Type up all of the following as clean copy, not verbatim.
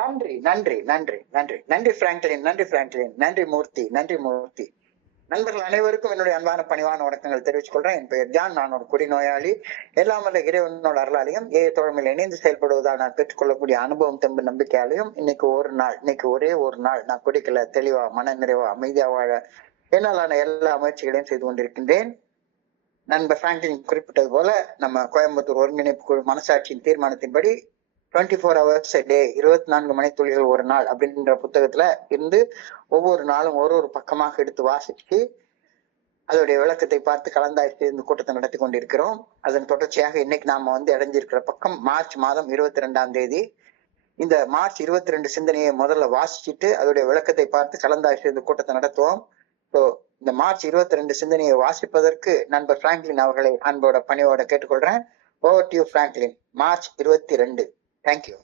நன்றி நன்றி நன்றி நன்றி நன்றி பிராங்க்லின், நன்றி பிராங்க்லின், நன்றி மூர்த்தி, நன்றி மூர்த்தி. நண்பர்கள் அனைவருக்கும் என்னுடைய அன்பான பணிவான வணக்கங்கள் தெரிவித்துக் கொள்றேன். என் பெயர் ஜான். நான் ஒரு குடிநோயாளி. எல்லாம் வல்ல இறைவனோட அருளாலையும் தோழமையில் இணைந்து செயல்படுவதால் நான் பெற்றுக்கொள்ளக்கூடிய அனுபவம் தெம்பு நம்பிக்கையாலையும் இன்னைக்கு ஒரே ஒரு நாள் நான் குடிக்கல, தெளிவா மன நிறைவா அமைதியா வாழ என்னாலான எல்லா முயற்சிகளையும் செய்து கொண்டிருக்கின்றேன். நண்பர் பிராங்க்லின் குறிப்பிட்டது போல நம்ம கோயம்புத்தூர் ஒருங்கிணைப்பு குழு மனசாட்சியின் தீர்மானத்தின்படி 24 hours a day, 24 மணித்துளிகள் ஒரு நாள் அப்படின்ற புத்தகத்துல இருந்து ஒவ்வொரு நாளும் ஒரு பக்கமாக எடுத்து வாசிச்சு அதோடைய விளக்கத்தை பார்த்து கலந்தாய்ச்சி இந்த கூட்டத்தை நடத்தி கொண்டிருக்கிறோம். அதன் தொடர்ச்சியாக இன்னைக்கு நாம அடைஞ்சிருக்கிற பக்கம் மார்ச் மாதம் 22ஆம் தேதி. இந்த மார்ச் 22 சிந்தனையை முதல்ல வாசிச்சுட்டு அதோடைய விளக்கத்தை பார்த்து கலந்தாய்ச்சி இந்த கூட்டத்தை நடத்துவோம். ஸோ இந்த மார்ச் 22 சிந்தனையை வாசிப்பதற்கு நண்பர் பிராங்க்லின் அவர்களை அன்போட பணியோட கேட்டுக்கொள்றேன். Over to you Franklin. March 22. Thank you.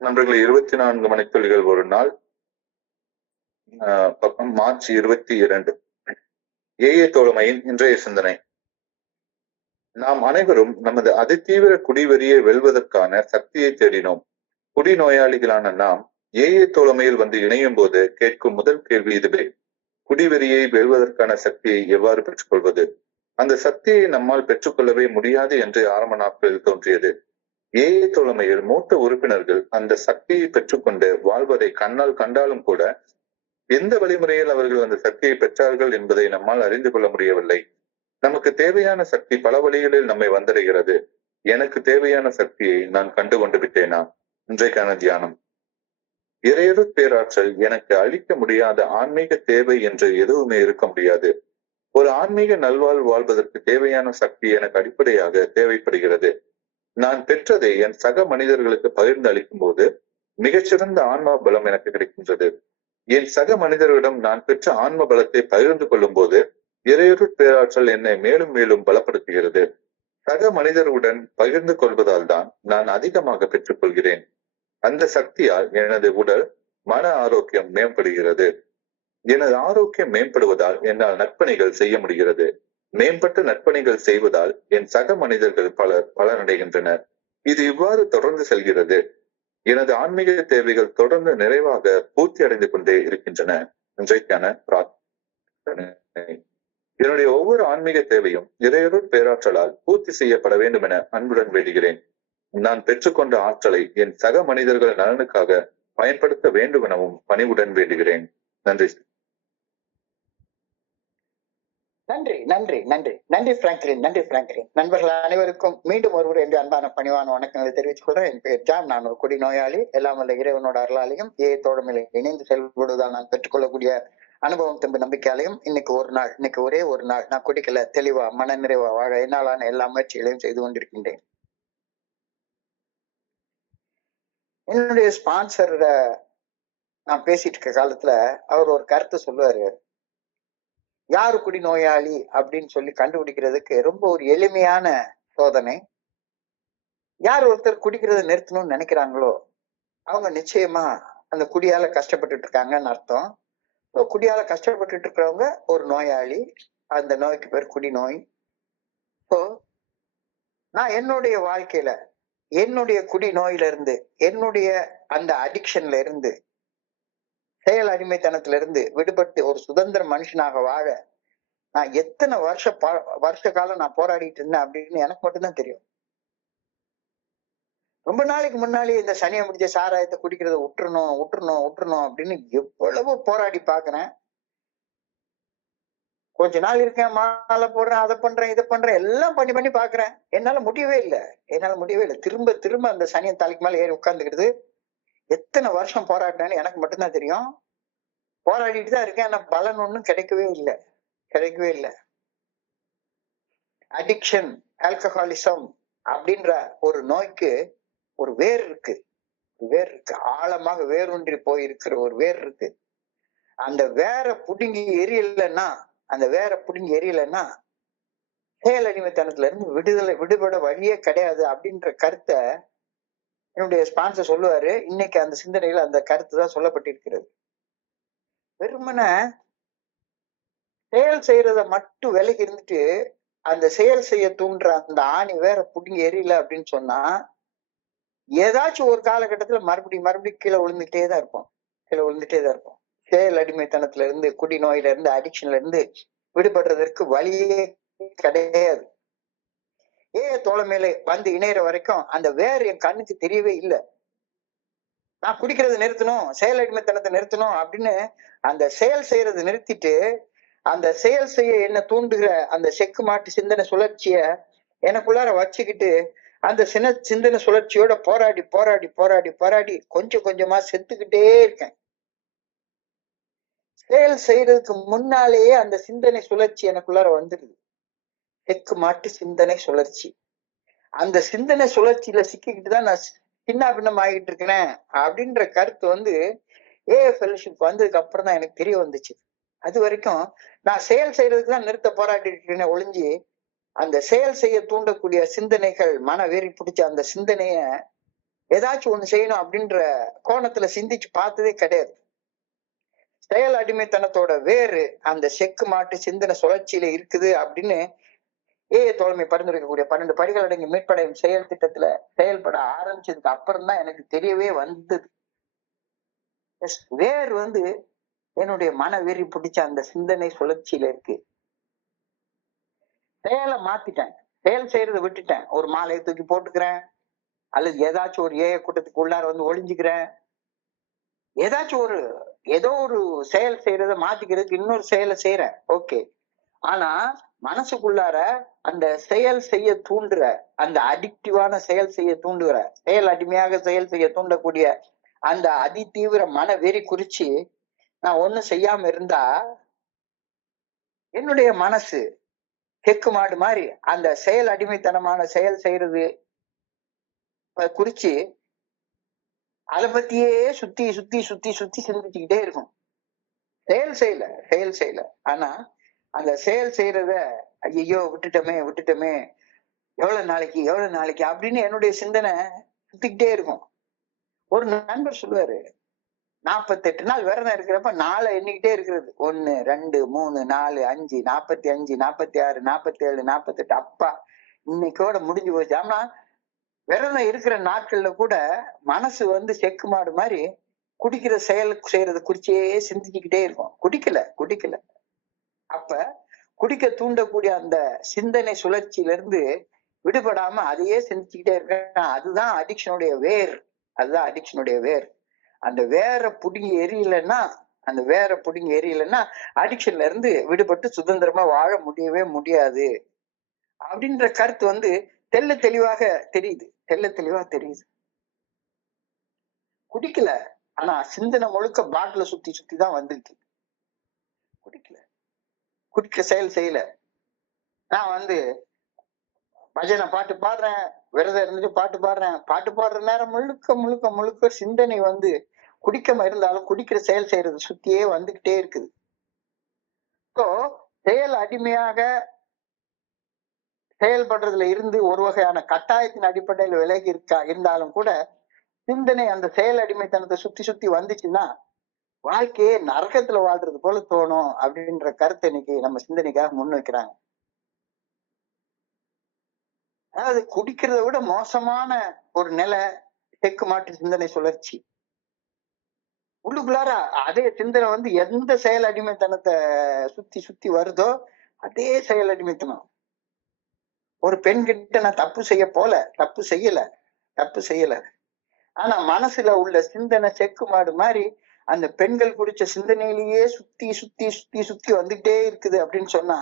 நண்பர்களே, 24 மணித்துளிகள் ஒரு நாள், பக்கம் மார்ச் 22. தோழமையின் இன்றைய சிந்தனை. நாம் அனைவரும் நமது அதிதீவிர குடிவெறியை வெல்வதற்கான சக்தியை தேடினோம். குடிநோயாளிகளான நாம் தோழமையில் வந்து இணையும் போது கேட்கும் முதல் கேள்வி இதுவே: குடிவெறியை வெல்வதற்கான சக்தியை எவ்வாறு பெற்றுக்கொள்வது? அந்த சக்தியை நம்மால் பெற்றுக்கொள்ளவே முடியாது என்று ஆரம்ப நாட்களில் தோன்றியது. தோழமையில் மூத்த உறுப்பினர்கள் அந்த சக்தியை பெற்றுக்கொண்டு வாழ்வதை கண்ணால் கண்டாலும் கூட எந்த வழிமுறையில் அவர்கள் அந்த சக்தியை பெற்றார்கள் என்பதை நம்மால் அறிந்து கொள்ள முடியவில்லை. நமக்கு தேவையான சக்தி பல வழிகளில் நம்மை வந்தடைகிறது. எனக்கு தேவையான சக்தியை நான் கண்டு கொண்டு விட்டேனா? இன்றைக்கான தியானம். இறையருட் பேராற்றல் எனக்கு அளிக்க முடியாத ஆன்மீக தேவை என்று எதுவுமே இருக்க முடியாது. ஒரு ஆன்மீக நல்வாழ்வு வாழ்வதற்கு தேவையான சக்தி எனக்கு அடிப்படையாக தேவைப்படுகிறது. நான் பெற்றதை என் சக மனிதர்களுக்கு பகிர்ந்து அளிக்கும் போது மிகச்சிறந்த ஆன்ம பலம் எனக்கு கிடைக்கின்றது. என் சக மனிதர்களிடம் நான் பெற்ற ஆன்ம பலத்தை பகிர்ந்து கொள்ளும் போது இறையருட் பேராற்றல் என்னை மேலும் மேலும் பலப்படுத்துகிறது. சக மனிதர்களுடன் பகிர்ந்து கொள்வதால் தான் நான் அதிகமாக பெற்றுக் கொள்கிறேன். அந்த சக்தியால் எனது உடல் மன ஆரோக்கியம் மேம்படுகிறது. எனது ஆரோக்கியம் மேம்படுவதால் என்னால் நற்பணிகள் செய்ய முடிகிறது. மேம்பட்ட நற்பணிகள் செய்வதால் என் சக மனிதர்கள் பலர் பலனடைகின்றனர். இது இவ்வாறு தொடர்ந்து செல்கிறது. எனது ஆன்மீக தேவைகள் தொடர்ந்து நிறைவாக பூர்த்தி அடைந்து கொண்டே இருக்கின்றன. இன்றைக்கான பிரார்த்தனை. என்னுடைய ஒவ்வொரு ஆன்மீக தேவையும் இறையருட் பேராற்றலால் பூர்த்தி செய்யப்பட வேண்டும் என அன்புடன் வேண்டுகிறேன். நான் பெற்றுக்கொண்ட ஆற்றலை என் சக மனிதர்கள் நலனுக்காக பயன்படுத்த வேண்டும் எனவும் பணிவுடன் வேண்டுகிறேன். நன்றி. நன்றி நன்றி நன்றி நன்றி பிராங்க்லின், நன்றி பிராங்க்லின். நண்பர்கள் அனைவருக்கும் மீண்டும் ஒருவர் என்று அன்பான பணிவான வணக்கங்களை தெரிவித்துக் கொள்றேன். என் பெயர் ஜான். நான் ஒரு குடிநோயாளி. எல்லாம் வல்ல இறைவனோட அருளாலையும் தோழமையில் இணைந்து செயல்படுவதால் நான் பெற்றுக்கொள்ளக்கூடிய அனுபவம் தெம்பு நம்பிக்கையாலையும் இன்னைக்கு ஒரே ஒரு நாள் நான் குடிக்கல, தெளிவா மன நிறைவா வாழ என்னாலான எல்லா முயற்சிகளையும் செய்து கொண்டிருக்கின்றேன். என்னுடைய ஸ்பான்சர் நான் பேசிட்டு இருக்க காலத்துல அவர் ஒரு கருத்தை சொல்லுவாரு. யாரு குடிநோயாளி அப்படின்னு சொல்லி கண்டுபிடிக்கிறதுக்கு ரொம்ப ஒரு எளிமையான சோதனை. யார் ஒருத்தர் குடிக்கிறத நிறுத்தணும்னு நினைக்கிறாங்களோ அவங்க நிச்சயமா அந்த குடியால கஷ்டப்பட்டு இருக்காங்கன்னு அர்த்தம். குடியால கஷ்டப்பட்டு இருக்கிறவங்க ஒரு நோயாளி. அந்த நோய்க்கு பேர் குடிநோய். ஸோ நான் என்னுடைய வாழ்க்கையில என்னுடைய குடிநோயில இருந்து, என்னுடைய அந்த அடிக்ஷன்ல இருந்து, செயல் அடிமைத்தனத்துல இருந்து விடுபட்டு ஒரு சுதந்திர மனுஷனாக வாழ நான் எத்தனை வருஷ காலம் நான் போராடிட்டு இருந்தேன் அப்படின்னு எனக்கு மட்டும்தான் தெரியும். ரொம்ப நாளைக்கு முன்னாலே இந்த சனியை முடிஞ்ச சாராயத்தை குடிக்கிறத விட்டுறணும் அப்படின்னு எவ்வளவு போராடி பாக்குறேன். கொஞ்ச நாள் இருக்கேன், மாலை போடுறேன், அதை பண்றேன், இதை பண்றேன், எல்லாம் பண்ணி பாக்குறேன். என்னால முடியவே இல்லை. திரும்ப திரும்ப அந்த சனியை தலைக்கு மேல ஏறி உட்கார்ந்துக்கிட்டு எத்தனை வருஷம் போராடினேன்னு எனக்கு மட்டும்தான் தெரியும். போராடிட்டு தான் இருக்கேன். ஆனா பலன் ஒன்றும் கிடைக்கவே இல்லை. அடிக்ஷன், ஆல்கஹாலிசம் அப்படின்ற ஒரு நோய்க்கு ஒரு வேர் இருக்கு. ஆழமாக வேரூன்றி போயிருக்கிற ஒரு வேர் இருக்கு. அந்த வேரை புடுங்கி எரியலைன்னா செயல் அடிமைத்தனத்துல இருந்து விடுபட வழியே கிடையாது அப்படின்ற கருத்தை என்னுடைய ஸ்பான்சர் சொல்லுவாரு. இன்னைக்கு அந்த சிந்தனையில அந்த கருத்து தான் சொல்லப்பட்டிருக்கிறது. வெறுமனே செயல் செய்யறத மட்டும் விலகி இருந்துட்டு அந்த செயல் செய்ய தூண்டுற அந்த ஆணி வேற புடுங்கி எரியல அப்படின்னு சொன்னா ஏதாச்சும் ஒரு காலகட்டத்துல மறுபடியும் கீழே விழுந்துட்டே தான் இருப்போம். செயல் அடிமைத்தனத்துல இருந்து, குடி நோயில இருந்து, அடிக்ஷன்ல இருந்து விடுபடுறதற்கு வழியே கிடையாது. தோழமையில வந்து இணையற வரைக்கும் அந்த வேர் என் கண்ணுக்கு தெரியவே இல்லை. நான் குடிக்கிறத நிறுத்தணும், செயல் அடிமைத்தனத்தை நிறுத்தணும் அப்படின்னு அந்த செயல் செய்யறது நிறுத்திட்டு, அந்த செயல் செய்ய என்ன தூண்டுகிற அந்த செக்கு மாட்டு சிந்தனை சுழற்சிய எனக்குள்ளார வச்சுக்கிட்டு, அந்த சிந்தனை சுழற்சியோட போராடி கொஞ்சம் கொஞ்சமா செத்துக்கிட்டே இருக்கேன். செயல் செய்யறதுக்கு முன்னாலேயே அந்த சிந்தனை சுழற்சி எனக்குள்ளார வந்துருது. செக்கு மாட்டு சிந்தனை சுழற்சி. அந்த சிந்தனை சுழற்சியில சிக்கிக்கிட்டுதான் நான் சின்ன பின்னம் ஆகிட்டு இருக்கிறேன் அப்படின்ற கருத்து வந்து ஃபெலோஷிப் வந்ததுக்கு அப்புறம் தான் எனக்கு தெரிய வந்துச்சு. அது வரைக்கும் நான் செயல் செய்யறதுக்கு தான் நிறுத்த போராடி இருக்கிறேன் ஒளிஞ்சு, அந்த செயல் செய்ய தூண்டக்கூடிய சிந்தனைகள், மன வெறி பிடிச்ச அந்த சிந்தனைய ஏதாச்சும் ஒண்ணு செய்யணும் அப்படின்ற கோணத்துல சிந்திச்சு பார்த்ததே கிடையாது. செயல் அடிமைத்தனத்தோட வேறு அந்த செக்கு மாட்டு சிந்தனை சுழற்சியில இருக்குது அப்படின்னு தோழமை பரிந்துரைக்கக்கூடிய 12 படிகள் அடங்கி மீட்படையும் செயல் திட்டத்துல செயல்பட ஆரம்பிச்சதுக்கு அப்புறம் தான் எனக்கு தெரியவே வந்தது. வேர் வந்து என்னுடைய மன வெறி பிடிச்ச அந்த சிந்தனை சுழற்சியில இருக்கு. செயலை மாத்திட்டேன், செயல் செய்யறதை விட்டுட்டேன். ஒரு மாலையை தூக்கி போட்டுக்கிறேன், அல்லது ஏதாச்சும் ஒரு கூட்டத்துக்கு உள்ளார வந்து ஒளிஞ்சுக்கிறேன். ஏதாச்சும் ஏதோ ஒரு செயல் செய்யறதை மாத்திக்கிறதுக்கு இன்னொரு செயலை செய்யறேன். ஓகே, ஆனா மனசுக்குள்ளார அந்த செயல் செய்ய தூண்டுற, அந்த அடிக்டிவான செயல் செய்ய தூண்டுகிற, செயல் அடிமையாக செயல் செய்ய தூண்டக்கூடிய அந்த அதிதீவிர மன வெறி குறிச்சு நான் ஒண்ணும் செய்யாம இருந்தா, என்னுடைய மனசு செக்கு மாடு மாதிரி அந்த செயல் அடிமைத்தனமான செயல் செய்யறது குறிச்சு அதை பத்தியே சுத்தி சுத்தி சுத்தி சுத்தி சிந்திச்சுக்கிட்டே இருக்கும். செயல் செய்யல. ஆனா அந்த செயல் செய்யறத ஐயோ விட்டுட்டோமே, எவ்வளவு நாளைக்கு அப்படின்னு என்னுடைய சிந்தனை சுத்திக்கிட்டே இருக்கும். ஒரு நண்பர் சொல்லுவாரு, 48 நாள் விரதம் இருக்கிறப்ப நாளை எண்ணிக்கிட்டே இருக்கிறது. 1, 2, 3, 4, 5, 45, 46, 47, 48. அப்பா, இன்னைக்கோட முடிஞ்சு போச்சு. ஆனா விரதம் இருக்கிற நாட்கள்ல கூட மனசு வந்து செக்கு மாடு மாதிரி குடிக்கிற செயல் செய்யறது குறிச்சே சிந்திச்சுக்கிட்டே இருக்கும். குடிக்கல. அப்ப குடிக்க தூண்டக்கூடிய அந்த சிந்தனை சுழற்சியில இருந்து விடுபடாம அதையே சிந்திச்சுக்கிட்டே இருக்க. அதுதான் அடிக்ஷனுடைய வேர். அந்த வேற புடுங்கி எரியலைன்னா அடிக்ஷன்ல இருந்து விடுபட்டு சுதந்திரமா வாழ முடியவே முடியாது அப்படின்ற கருத்து வந்து தெள்ள தெளிவாக தெரியுது. குடிக்கல, ஆனா சிந்தனை முழுக்க பாட்டில சுத்தி தான் வந்திருக்கு. குடிக்க செயல் செய்யல. நான் வந்து பஜனை பாட்டு பாடுறேன், விரதம் இருந்துட்டு பாட்டு பாடுற நேரம் முழுக்க சிந்தனை வந்து குடிக்காம இருந்தாலும் குடிக்கிற செயல் செய்யறது சுத்தியே வந்துகிட்டே இருக்குது. இப்போ செயல் அடிமையாக செயல்படுறதுல இருந்து ஒரு வகையான கட்டாயத்தின் அடிப்படையில் விலகி இருந்தாலும் கூட சிந்தனை அந்த செயல் அடிமைத்தனத்தை சுத்தி வந்துச்சுன்னா வாழ்க்கையே நரகத்துல வாழ்றது போல தோணும் அப்படின்ற கருத்தை இன்னைக்கு நம்ம சிந்தனைக்காக முன் வைக்கிறாங்க. அதாவது குடிக்கிறத விட மோசமான ஒரு நிலை செக்கு மாட்டு சிந்தனை சுழற்சி. உள்ளுக்குள்ளார அதே சிந்தனை வந்து எந்த செயல் அடிமைத்தனத்தை சுத்தி வருதோ அதே செயல் அடிமைத்தனம். ஒரு பெண் கிட்ட நான் தப்பு செய்யல. ஆனா மனசுல உள்ள சிந்தனை செக்கு மாடு மாதிரி அந்த பெண்கள் குடிச்ச சிந்தனையிலேயே சுத்தி வந்துகிட்டே இருக்குது அப்படின்னு சொன்னா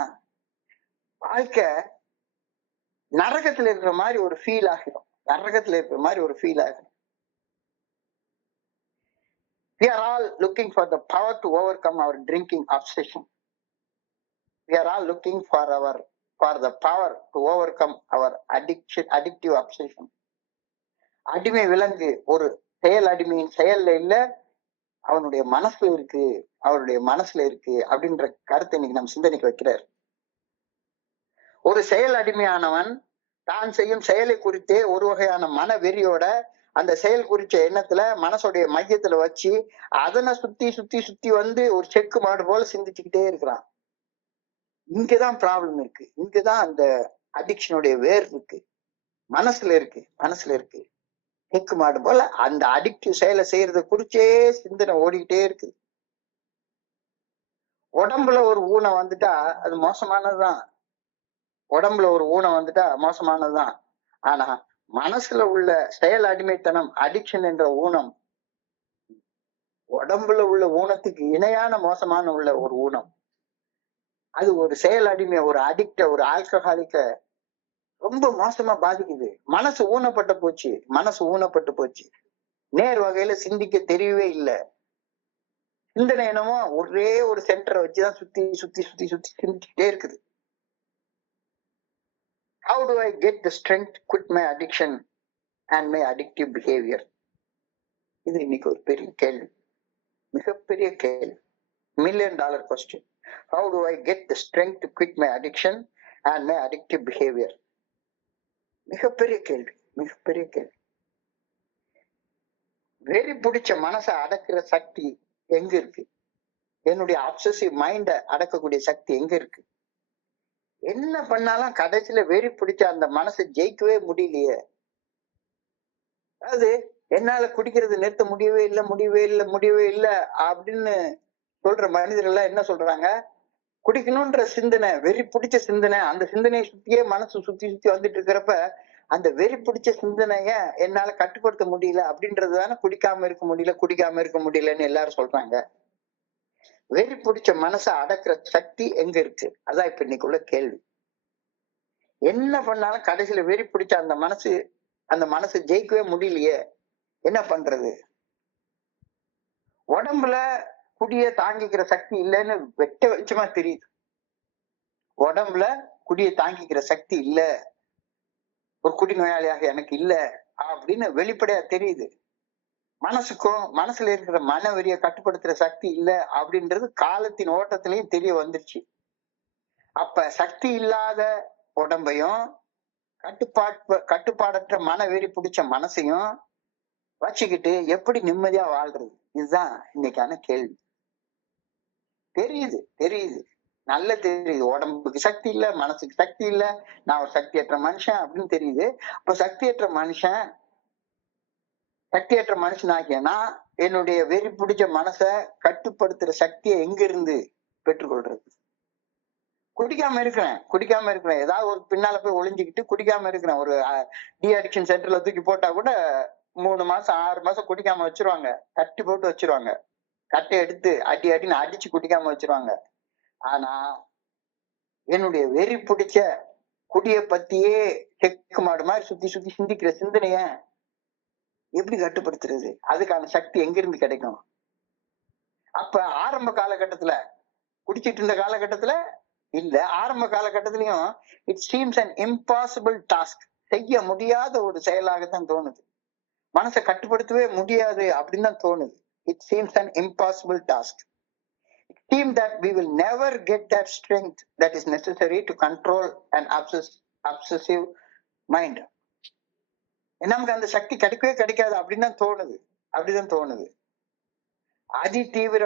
வாழ்க்கை நரகத்துல இருக்கிற மாதிரி ஒரு ஃபீல் ஆகிடும். We are all looking for the power to overcome our drinking obsession. We are all looking for the power to overcome our addictive obsession. அடிமை விலங்கு ஒரு செயல் அடிமையின் செயல்ல இல்ல, அவருடைய மனசுல இருக்கு அப்படின்ற கருத்தை இன்னைக்கு நம்ம சிந்தனைக்கு வைக்கிறார். ஒரு செயல் அடிமையானவன் தான் செய்யும் செயலை குறித்தே ஒரு வகையான மன வெறியோட அந்த செயல் குறிச்ச எண்ணத்துல மனசுடைய மையத்துல வச்சு அதனை சுத்தி வந்து ஒரு செக்கு மாடு போல சிந்திச்சுக்கிட்டே இருக்கிறான். இங்கதான் ப்ராப்ளம் இருக்கு. இங்கதான் அந்த அடிக்ஷனுடைய வேர் இருக்கு. மனசுல இருக்கு. ஹிக்கு மாடு போல அந்த அடிக்டிவ் செயலை செய்யறத குறிச்சே சிந்தனை ஓடிக்கிட்டே இருக்குது. உடம்புல ஒரு ஊனம் வந்துட்டா அது மோசமானதுதான். உடம்புல ஒரு ஊனம் வந்துட்டா மோசமானதுதான். ஆனா மனசுல உள்ள செயல் அடிமைத்தனம், அடிக்ஷன் என்ற ஊனம் உடம்புல உள்ள ஊனத்துக்கு இணையான மோசமான உள்ள ஒரு ஊனம். அது ஒரு செயல் அடிமை, ஒரு அடிக்ட, ஒரு ஆல்கஹாலிக்க ரொம்ப மோசமா பாதிக்குது. மனசு ஊனப்பட்டு போச்சு, மனசு ஊனப்பட்டு போச்சு. நேர் வகையில சிந்திக்க தெரியவே இல்லை. சிந்தனை என்னமோ ஒரே ஒரு சென்டரை வச்சுதான் சுத்தி சுத்தி சுத்தி சுத்தி சிந்திச்சுட்டே இருக்குது. How do I get the strength to quit my addiction and my addictive behavior? இது இன்னைக்கு ஒரு பெரிய கேள்வி, மிகப்பெரிய கேள்வி, $1,000,000 question. How do I get the strength to quit my addiction and my addictive behavior? மிகப்பெரிய கேள்வி, மிகப்பெரிய கேள்வி. வெறி பிடிச்ச மனசை அடக்குற சக்தி எங்க இருக்கு? என்னுடைய அப்சசிவ் மைண்ட அடக்கக்கூடிய சக்தி எங்க இருக்கு? என்ன பண்ணாலும் கடைசியில வெறி பிடிச்ச அந்த மனசை ஜெயிக்கவே முடியலையே. அதாவது என்னால குடிக்கிறது நிறுத்த முடியவே இல்லை, முடியவே இல்லை, முடியவே இல்லை அப்படின்னு சொல்ற மனிதர்கள் எல்லாம் என்ன சொல்றாங்க? குடிக்கணும்ன்ற சிந்தனை, வெறி பிடிச்ச சிந்தனை, அந்த சிந்தனையை சுத்தியே மனசு சுத்தி சுத்தி வந்துட்டு இருக்கிறப்ப அந்த வெறி பிடிச்ச சிந்தனைய என்னால கட்டுப்படுத்த முடியல அப்படின்றதுதானே குடிக்காம இருக்க முடியல, குடிக்காம இருக்க முடியலன்னு எல்லாரும் சொல்றாங்க. வெறி பிடிச்ச மனசை அடக்குற சக்தி எங்க இருக்கு? அதான் இப்ப இன்னைக்குள்ள கேள்வி. என்ன பண்ணாலும் கடைசியில வெறி பிடிச்ச அந்த மனசு ஜெயிக்கவே முடியலையே, என்ன பண்றது? உடம்புல குடிய தாங்கிக்கிற சக்தி இல்லைன்னு வெட்ட வெளிச்சமா தெரியுது. உடம்புல குடிய தாங்கிக்கிற சக்தி இல்ல, ஒரு குடி நோயாளியாக எனக்கு இல்ல அப்படின்னு வெளிப்படையா தெரியுது. மனசுக்கும் மனசுல இருக்கிற மன வெறிய கட்டுப்படுத்துற சக்தி இல்ல அப்படின்றது காலத்தின் ஓட்டத்திலையும் தெரிய வந்துருச்சு. அப்ப சக்தி இல்லாத உடம்பையும் கட்டுப்பாடற்ற மன வெறி பிடிச்ச மனசையும் வச்சுக்கிட்டு எப்படி நிம்மதியா வாழ்றது? இதுதான் இன்னைக்கான கேள்வி. தெரியுது, தெரியுது, நல்ல தெரியுது. உடம்புக்கு சக்தி இல்ல, மனசுக்கு சக்தி இல்ல, நான் ஒரு சக்தியற்ற மனுஷன் அப்படின்னு தெரியுது. அப்ப சக்தியற்ற மனுஷனாகியனா என்னுடைய வெறி பிடிச்ச மனசை கட்டுப்படுத்துற சக்தியை எங்க இருந்து பெற்றுக்கொள்றது? குடிக்காம இருக்கிறேன், ஏதாவது ஒரு பின்னால போய் ஒளிஞ்சுக்கிட்டு குடிக்காம இருக்கிறேன். ஒரு டி அடிக்ஷன் சென்டர்ல தூக்கி போட்டா கூட 3 மாசம் 6 மாசம் குடிக்காம வச்சிருவாங்க, கட்டி போட்டு வச்சிருவாங்க, கட்டை எடுத்து அடின்னு அடிச்சு குடிக்காம வச்சிருவாங்க. ஆனா என்னுடைய வெறி பிடிச்ச குடிய பத்தியே செக்கு மாடு மாதிரி சுத்தி சுத்தி சிந்திக்கிற சிந்தனைய எப்படி கட்டுப்படுத்துறது? அதுக்கான சக்தி எங்க இருந்து கிடைக்கும்? அப்ப ஆரம்ப காலகட்டத்துல குடிச்சிட்டு இருந்த காலகட்டத்துல இல்ல, ஆரம்ப காலகட்டத்திலயும் it seems an impossible task, செய்ய முடியாத ஒரு செயலாகத்தான் தோணுது. மனசை கட்டுப்படுத்தவே முடியாது அப்படின்னு தான் தோணுது. It seems an impossible task. It seems that we will never get that strength that is necessary to control an obsessive mind. நமக்கு அந்த சக்தி கிடைக்கவே கிடைக்காது அப்படின்னு தான் தோணுது, அப்படிதான் தோணுது. அதிதீவிர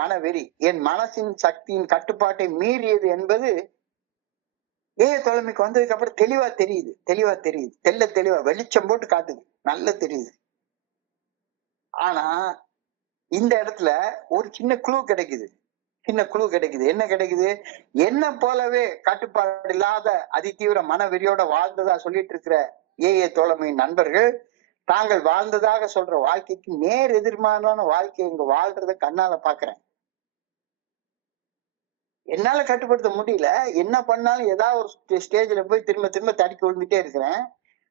மனவெறி என் மனசின் சக்தியின் கட்டுப்பாட்டை மீறியது என்பது தோழமைக்கு வந்ததுக்கு அப்புறம் தெளிவா தெரியுது, தெளிவா வெளிச்சம் போட்டு காட்டுது, நல்லா தெரியுது. ஆனா இந்த இடத்துல ஒரு சின்ன க்ளூ கிடைக்குது. என்ன கிடைக்குது? என்ன போலவே கட்டுப்பாடு இல்லாத அதிதீவிர மனவெறியோட வாழ்ந்ததா சொல்லிட்டு இருக்கிற தோழமையின் நண்பர்கள் தாங்கள் வாழ்ந்ததாக சொல்ற வாழ்க்கைக்கு நேர் எதிர்மாறான வாழ்க்கை இங்க வாழ்றத கண்ணால பாக்குறேன். என்னால கட்டுப்படுத்த முடியல, என்ன பண்ணாலும் ஏதாவது ஒரு ஸ்டேஜ்ல போய் திரும்ப திரும்ப தடுக்கி விழுந்துட்டே இருக்கிறேன்.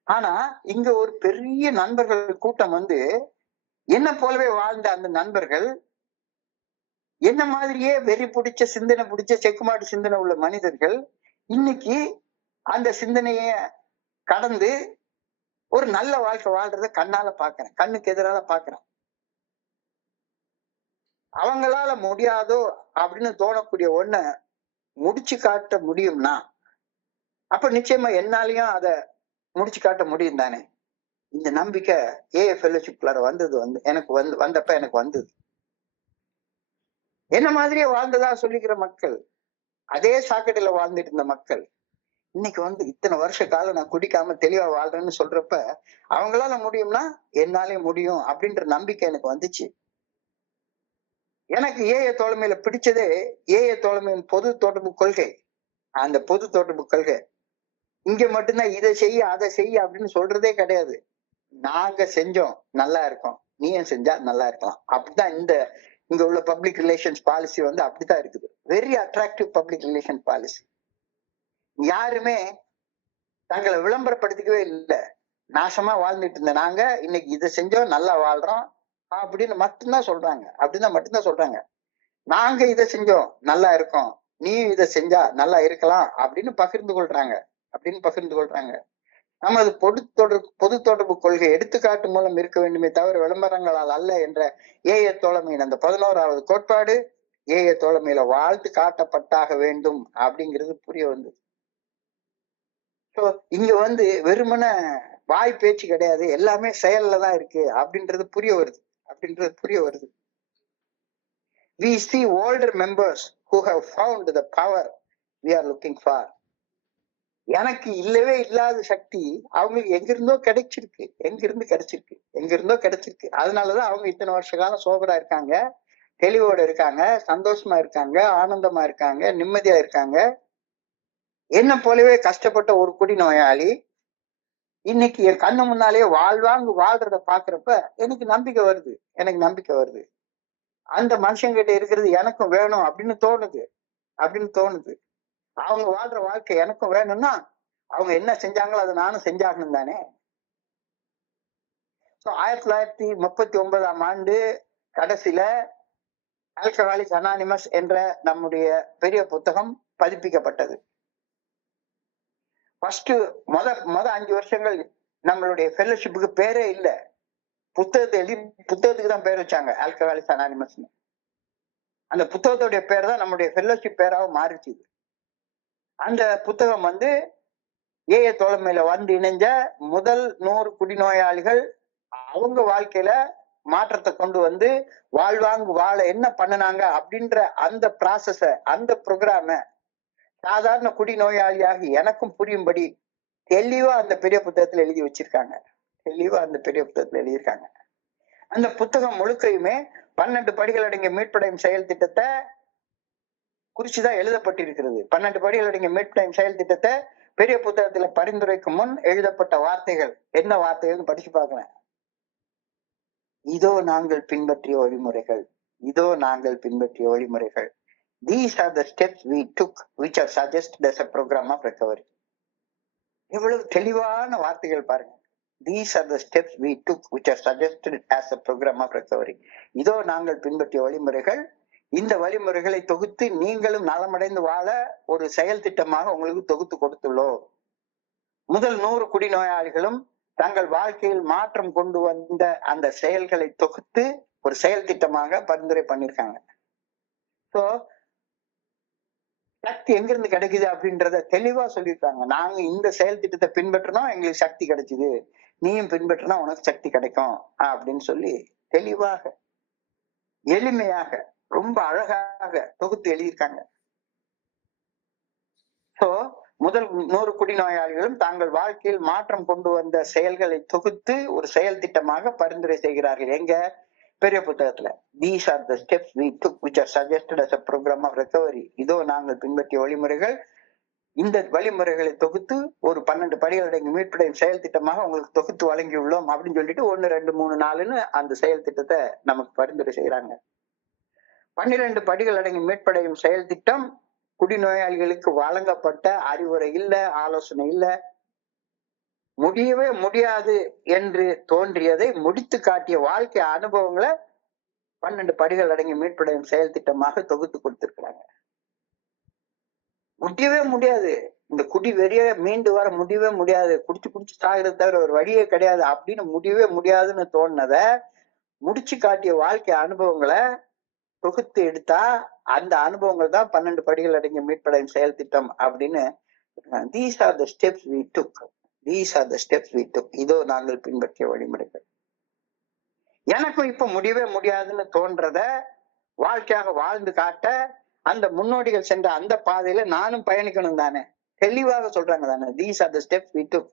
ஆனா இங்க ஒரு பெரிய நண்பர்கள் கூட்டம் வந்து என்ன போலவே வாழ்ந்த அந்த நண்பர்கள், என்ன மாதிரியே வெறி பிடிச்ச சிந்தனை பிடிச்ச செக்குமாட்டு சிந்தனை உள்ள மனிதர்கள் இன்னைக்கு அந்த சிந்தனைய கடந்து ஒரு நல்ல வாழ்க்கை வாழ்றத கண்ணால பாக்குறேன், கண்ணுக்கு எதிரால பாக்குறேன். அவங்களால முடியாதோ அப்படின்னு தோணக்கூடிய ஒண்ண முடிச்சு காட்ட முடியும்னா அப்ப நிச்சயமா என்னாலையும் அத முடிச்சு காட்ட முடியும் தானே. இந்த நம்பிக்கை ஃபெல்லோஷிப்ல வந்தப்ப எனக்கு வந்தது. என்ன மாதிரியே வாழ்ந்ததா சொல்லிக்கிற மக்கள், அதே சாக்கடையில வாழ்ந்துட்டு இருந்த மக்கள் இன்னைக்கு வந்து இத்தனை வருஷ காலம் நான் குடிக்காம தெளிவா வாழ்றேன்னு சொல்றப்ப அவங்களால முடியும்னா என்னாலே முடியும் அப்படின்ற நம்பிக்கை எனக்கு வந்துச்சு. எனக்கு ஏஏ தோழமையில பிடிச்சதே ஏஏ தோழமையின் பொது தொடர்பு கொள்கை. அந்த பொது தொடர்பு கொள்கை இங்க மட்டும்தான் இதை செய்ய அதை செய்ய அப்படின்னு சொல்றதே கிடையாது. நாங்க செஞ்சோம் நல்லா இருக்கோம், நீயும் செஞ்சா நல்லா இருக்கலாம். அப்படிதான் இங்க உள்ள பப்ளிக் ரிலேஷன்ஸ் பாலிசி வந்து அப்படித்தான் இருக்குது. Very attractive public relation policy. யாருமே தங்களை விளம்பரப்படுத்திக்கவே இல்லை. நாசமா வாழ்ந்துட்டு இருந்த நாங்க இன்னைக்கு இதை செஞ்சோம் நல்லா வாழ்றோம் அப்படின்னு மட்டும்தான் சொல்றாங்க. அப்படிதான் மட்டும்தான் சொல்றாங்க. நாங்க இதை செஞ்சோம் நல்லா இருக்கோம், நீயும் இதை செஞ்சா நல்லா இருக்கலாம் அப்படின்னு பகிர்ந்து கொள்றாங்க. நமது பொது தொடர்பு கொள்கை எடுத்துக்காட்டு மூலம் இருக்க வேண்டுமே தவிர விளம்பரங்களால் அல்ல என்ற ஏஏ தோழமையின் அந்த 11வது கோட்பாடு ஏஏ தோழமையில வாழ்த்து காட்டப்பட்டாக வேண்டும் அப்படிங்கிறது புரிய வந்து. இங்க வந்து வெறுமன வாய் பேச்சு கிடையாது, எல்லாமே செயல்ல தான் இருக்கு அப்படின்றது புரிய வருது. We see older members who have found the power we are looking for. எனக்கு இல்லவே இல்லாத சக்தி அவங்களுக்கு எங்கிருந்தோ கிடைச்சிருக்கு. அதனாலதான் அவங்க இத்தனை வருஷ காலம் சோபரா இருக்காங்க, தெளிவோட இருக்காங்க, சந்தோஷமா இருக்காங்க, ஆனந்தமா இருக்காங்க, நிம்மதியா இருக்காங்க. என்ன போலவே கஷ்டப்பட்ட ஒரு குடி நோயாளி இன்னைக்கு என் கண்ணு முன்னாலேயே வாழ்றத பாக்குறப்ப எனக்கு நம்பிக்கை வருது. அந்த மனுஷங்கிட்ட இருக்கிறது எனக்கும் வேணும் அப்படின்னு தோணுது. அவங்க வாழ்ற வாழ்க்கை எனக்கும் வேணும்னா அவங்க என்ன செஞ்சாங்களோ அதை நானும் செஞ்சாகணும் தானே. 1939 கடைசியில ஆல்கஹாலிக்ஸ் அனானிமஸ் என்ற நம்முடைய பெரிய புத்தகம் பதிப்பிக்கப்பட்டது. முத 5 வருஷங்கள் நம்மளுடைய ஃபெல்லோஷிப்புக்கு பேரே இல்ல. புத்தகத்துக்கு தான் பேர் வச்சாங்க, ஆல்கஹாலிக்ஸ் அனானிமஸ். அந்த புத்தகத்துடைய பேர் தான் நம்முடைய ஃபெல்லோஷிப் பேராக மாறிச்சு. அந்த புத்தகம் வந்து ஏஏ தோழமையில வந்து இணைஞ்ச முதல் 100 குடிநோயாளிகள் அவங்க வாழ்க்கையில மாற்றத்தை கொண்டு வந்து வாழ என்ன பண்ணினாங்க அப்படின்ற அந்த ப்ராசஸ, அந்த ப்ரோக்ராம சாதாரண குடிநோயாளியாக எனக்கும் புரியும்படி தெளிவா அந்த பெரிய புத்தகத்துல எழுதி வச்சிருக்காங்க. அந்த புத்தகம் முழுக்கையுமே 12 படிகள் அடங்கிய மீட்படையும் செயல் திட்டத்தை குறிச்சுதான் எழுதப்பட்டிருக்கிறது. 12 படிகள் அடங்கிய மீட்படையும் செயல் திட்டத்தை பெரிய புத்தகத்துல பரிந்துரைக்கு முன் எழுதப்பட்ட வார்த்தைகள் என்ன வார்த்தைகள் படிச்சு பார்க்கிறேன். இதோ நாங்கள் பின்பற்றிய வழிமுறைகள். These are the steps we took which are suggested as a program of recovery. எவ்வளவு தெளிவான வார்த்தைகள் பாருங்க. These are the steps we took which are suggested as a program of recovery. இதோ நாங்கள் பின்பற்றிய வழிமுறைகள், இந்த வழிமுறைகளை தொகுத்து நீங்களும் நலமடைந்து வாழ ஒரு செயல் திட்டமாக உங்களுக்கு தொகுத்து கொடுத்துள்ளோம். முதல் 100 குடிநோயாளிகளும் தங்கள் வாழ்க்கையில் மாற்றம் கொண்டு வந்த அந்த செயல்களை தொகுத்து ஒரு செயல் திட்டமாக பரிந்துரை பண்ணிருக்காங்க. சக்தி எங்கிருந்து கிடைக்குது அப்படின்றத தெளிவா சொல்லியிருக்காங்க. நாங்க இந்த செயல் திட்டத்தை பின்பற்றினோம், எங்களுக்கு சக்தி கிடைக்குது, நீயும் பின்பற்றினா உனக்கு சக்தி கிடைக்கும் அப்படின்னு சொல்லி தெளிவாக, எளிமையாக, ரொம்ப அழகாக தொகுத்து எழுதியிருக்காங்க. முதல் 100 குடிநோயாளிகளும் தாங்கள் வாழ்க்கையில் மாற்றம் கொண்டு வந்த செயல்களை தொகுத்து ஒரு செயல் திட்டமாக பரிந்துரை செய்கிறார்கள். எங்க பெரிய புத்தகத்துல These are the steps we took which are suggested as a program of recovery. இதோ நாங்கள் பின்பற்றிய வழிமுறைகள், இந்த வழிமுறைகளை தொகுத்து ஒரு 12 படிகள் அடங்கிய மீட்படையும் செயல் திட்டமாக உங்களுக்கு தொகுத்து வழங்கியுள்ளோம் அப்படின்னு சொல்லிட்டு 1, 2, 3, 4ன்னு அந்த செயல் திட்டத்தை நமக்கு பரிந்துரை செய்யறாங்க. 12 படிகள் அடங்கிய மீட்படையும் செயல் திட்டம் குடிநோயாளிகளுக்கு வழங்கப்பட்ட அறிவுரை இல்ல, ஆலோசனை இல்ல. முடியவே முடியாது என்று தோன்றியதை முடித்து காட்டிய வாழ்க்கை அனுபவங்களை 12 படிகள் அடங்கிய மீட்படையும் செயல் திட்டமாக தொகுத்து கொடுத்திருக்கிறாங்க. முடியவே முடியாது, இந்த குடி வெறிய மீண்டு வர முடியவே முடியாது, குடிச்சு சாகிறது தவிர ஒரு வழியே கிடையாது அப்படின்னு முடியவே முடியாதுன்னு தோணுனத முடிச்சு காட்டிய வாழ்க்கை அனுபவங்களை தொகுத்து எடுத்தா அந்த அனுபவங்கள் தான் 12 படிகள் அடங்கிய மீட்படையும் செயல் திட்டம் அப்படின்னு. These are the steps we took. இதோ நாங்கள் பின்பற்றிய வழிமுறைகள். எனக்கும் இப்ப முடியவே முடியாதுன்னு தோன்றத வாழ்க்கையாக வாழ்ந்து காட்ட அந்த முன்னோடிகள் சென்ற அந்த பாதையில நானும் பயணிக்கணும் தானே. தெளிவாக சொல்றாங்க தானே, these are the steps we took.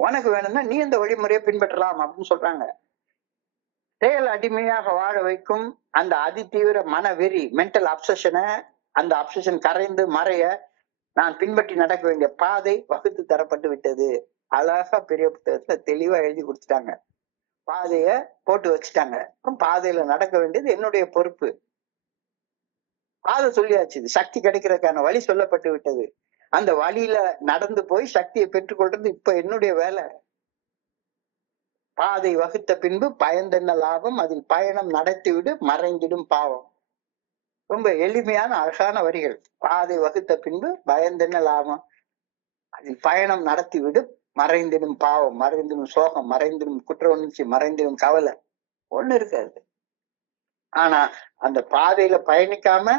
உனக்கு வேணும்னா நீ இந்த வழிமுறையை பின்பற்றலாம் அப்படின்னு சொல்றாங்க. செயல் அடிமையாக வாழ வைக்கும் அந்த அதிதீவிர மனவெறி, மென்டல் அப்சஷனை, அந்த அப்சஷன் கரைந்து மறைய நான் பின்பற்றி நடக்க வேண்டிய பாதை வகுத்து தரப்பட்டு விட்டது. அழகா பெரிய புத்தகத்துல தெளிவா எழுதி கொடுத்துட்டாங்க. பாதைய போட்டு வச்சுட்டாங்க. பாதையில நடக்க வேண்டியது என்னுடைய பொறுப்பு. பாதை சொல்லியாச்சு, சக்தி கிடைக்கிறதுக்கான வழி சொல்லப்பட்டு விட்டது. அந்த வழியில நடந்து போய் சக்தியை பெற்றுக்கொள்றது இப்ப என்னுடைய வேலை. பாதை வகுத்த பின்பு பயந்தென்ன லாபம், அதில் பயணம் நடத்திவிடு மறைந்திடும் பாவம். ரொம்ப எளிமையான அழகான வரிகள். பாதை வகுத்த பின்பு பயந்தென்ன லாபம், அதில் பயணம் நடத்திவிடு மறைந்திடும் பாவம், மறைந்திடும் சோகம், மறைந்திடும் குற்ற உணர்ச்சி, மறைந்திடும் கவலை. ஒண்ணு இருக்காது. ஆனா அந்த பாதையில பயணிக்காம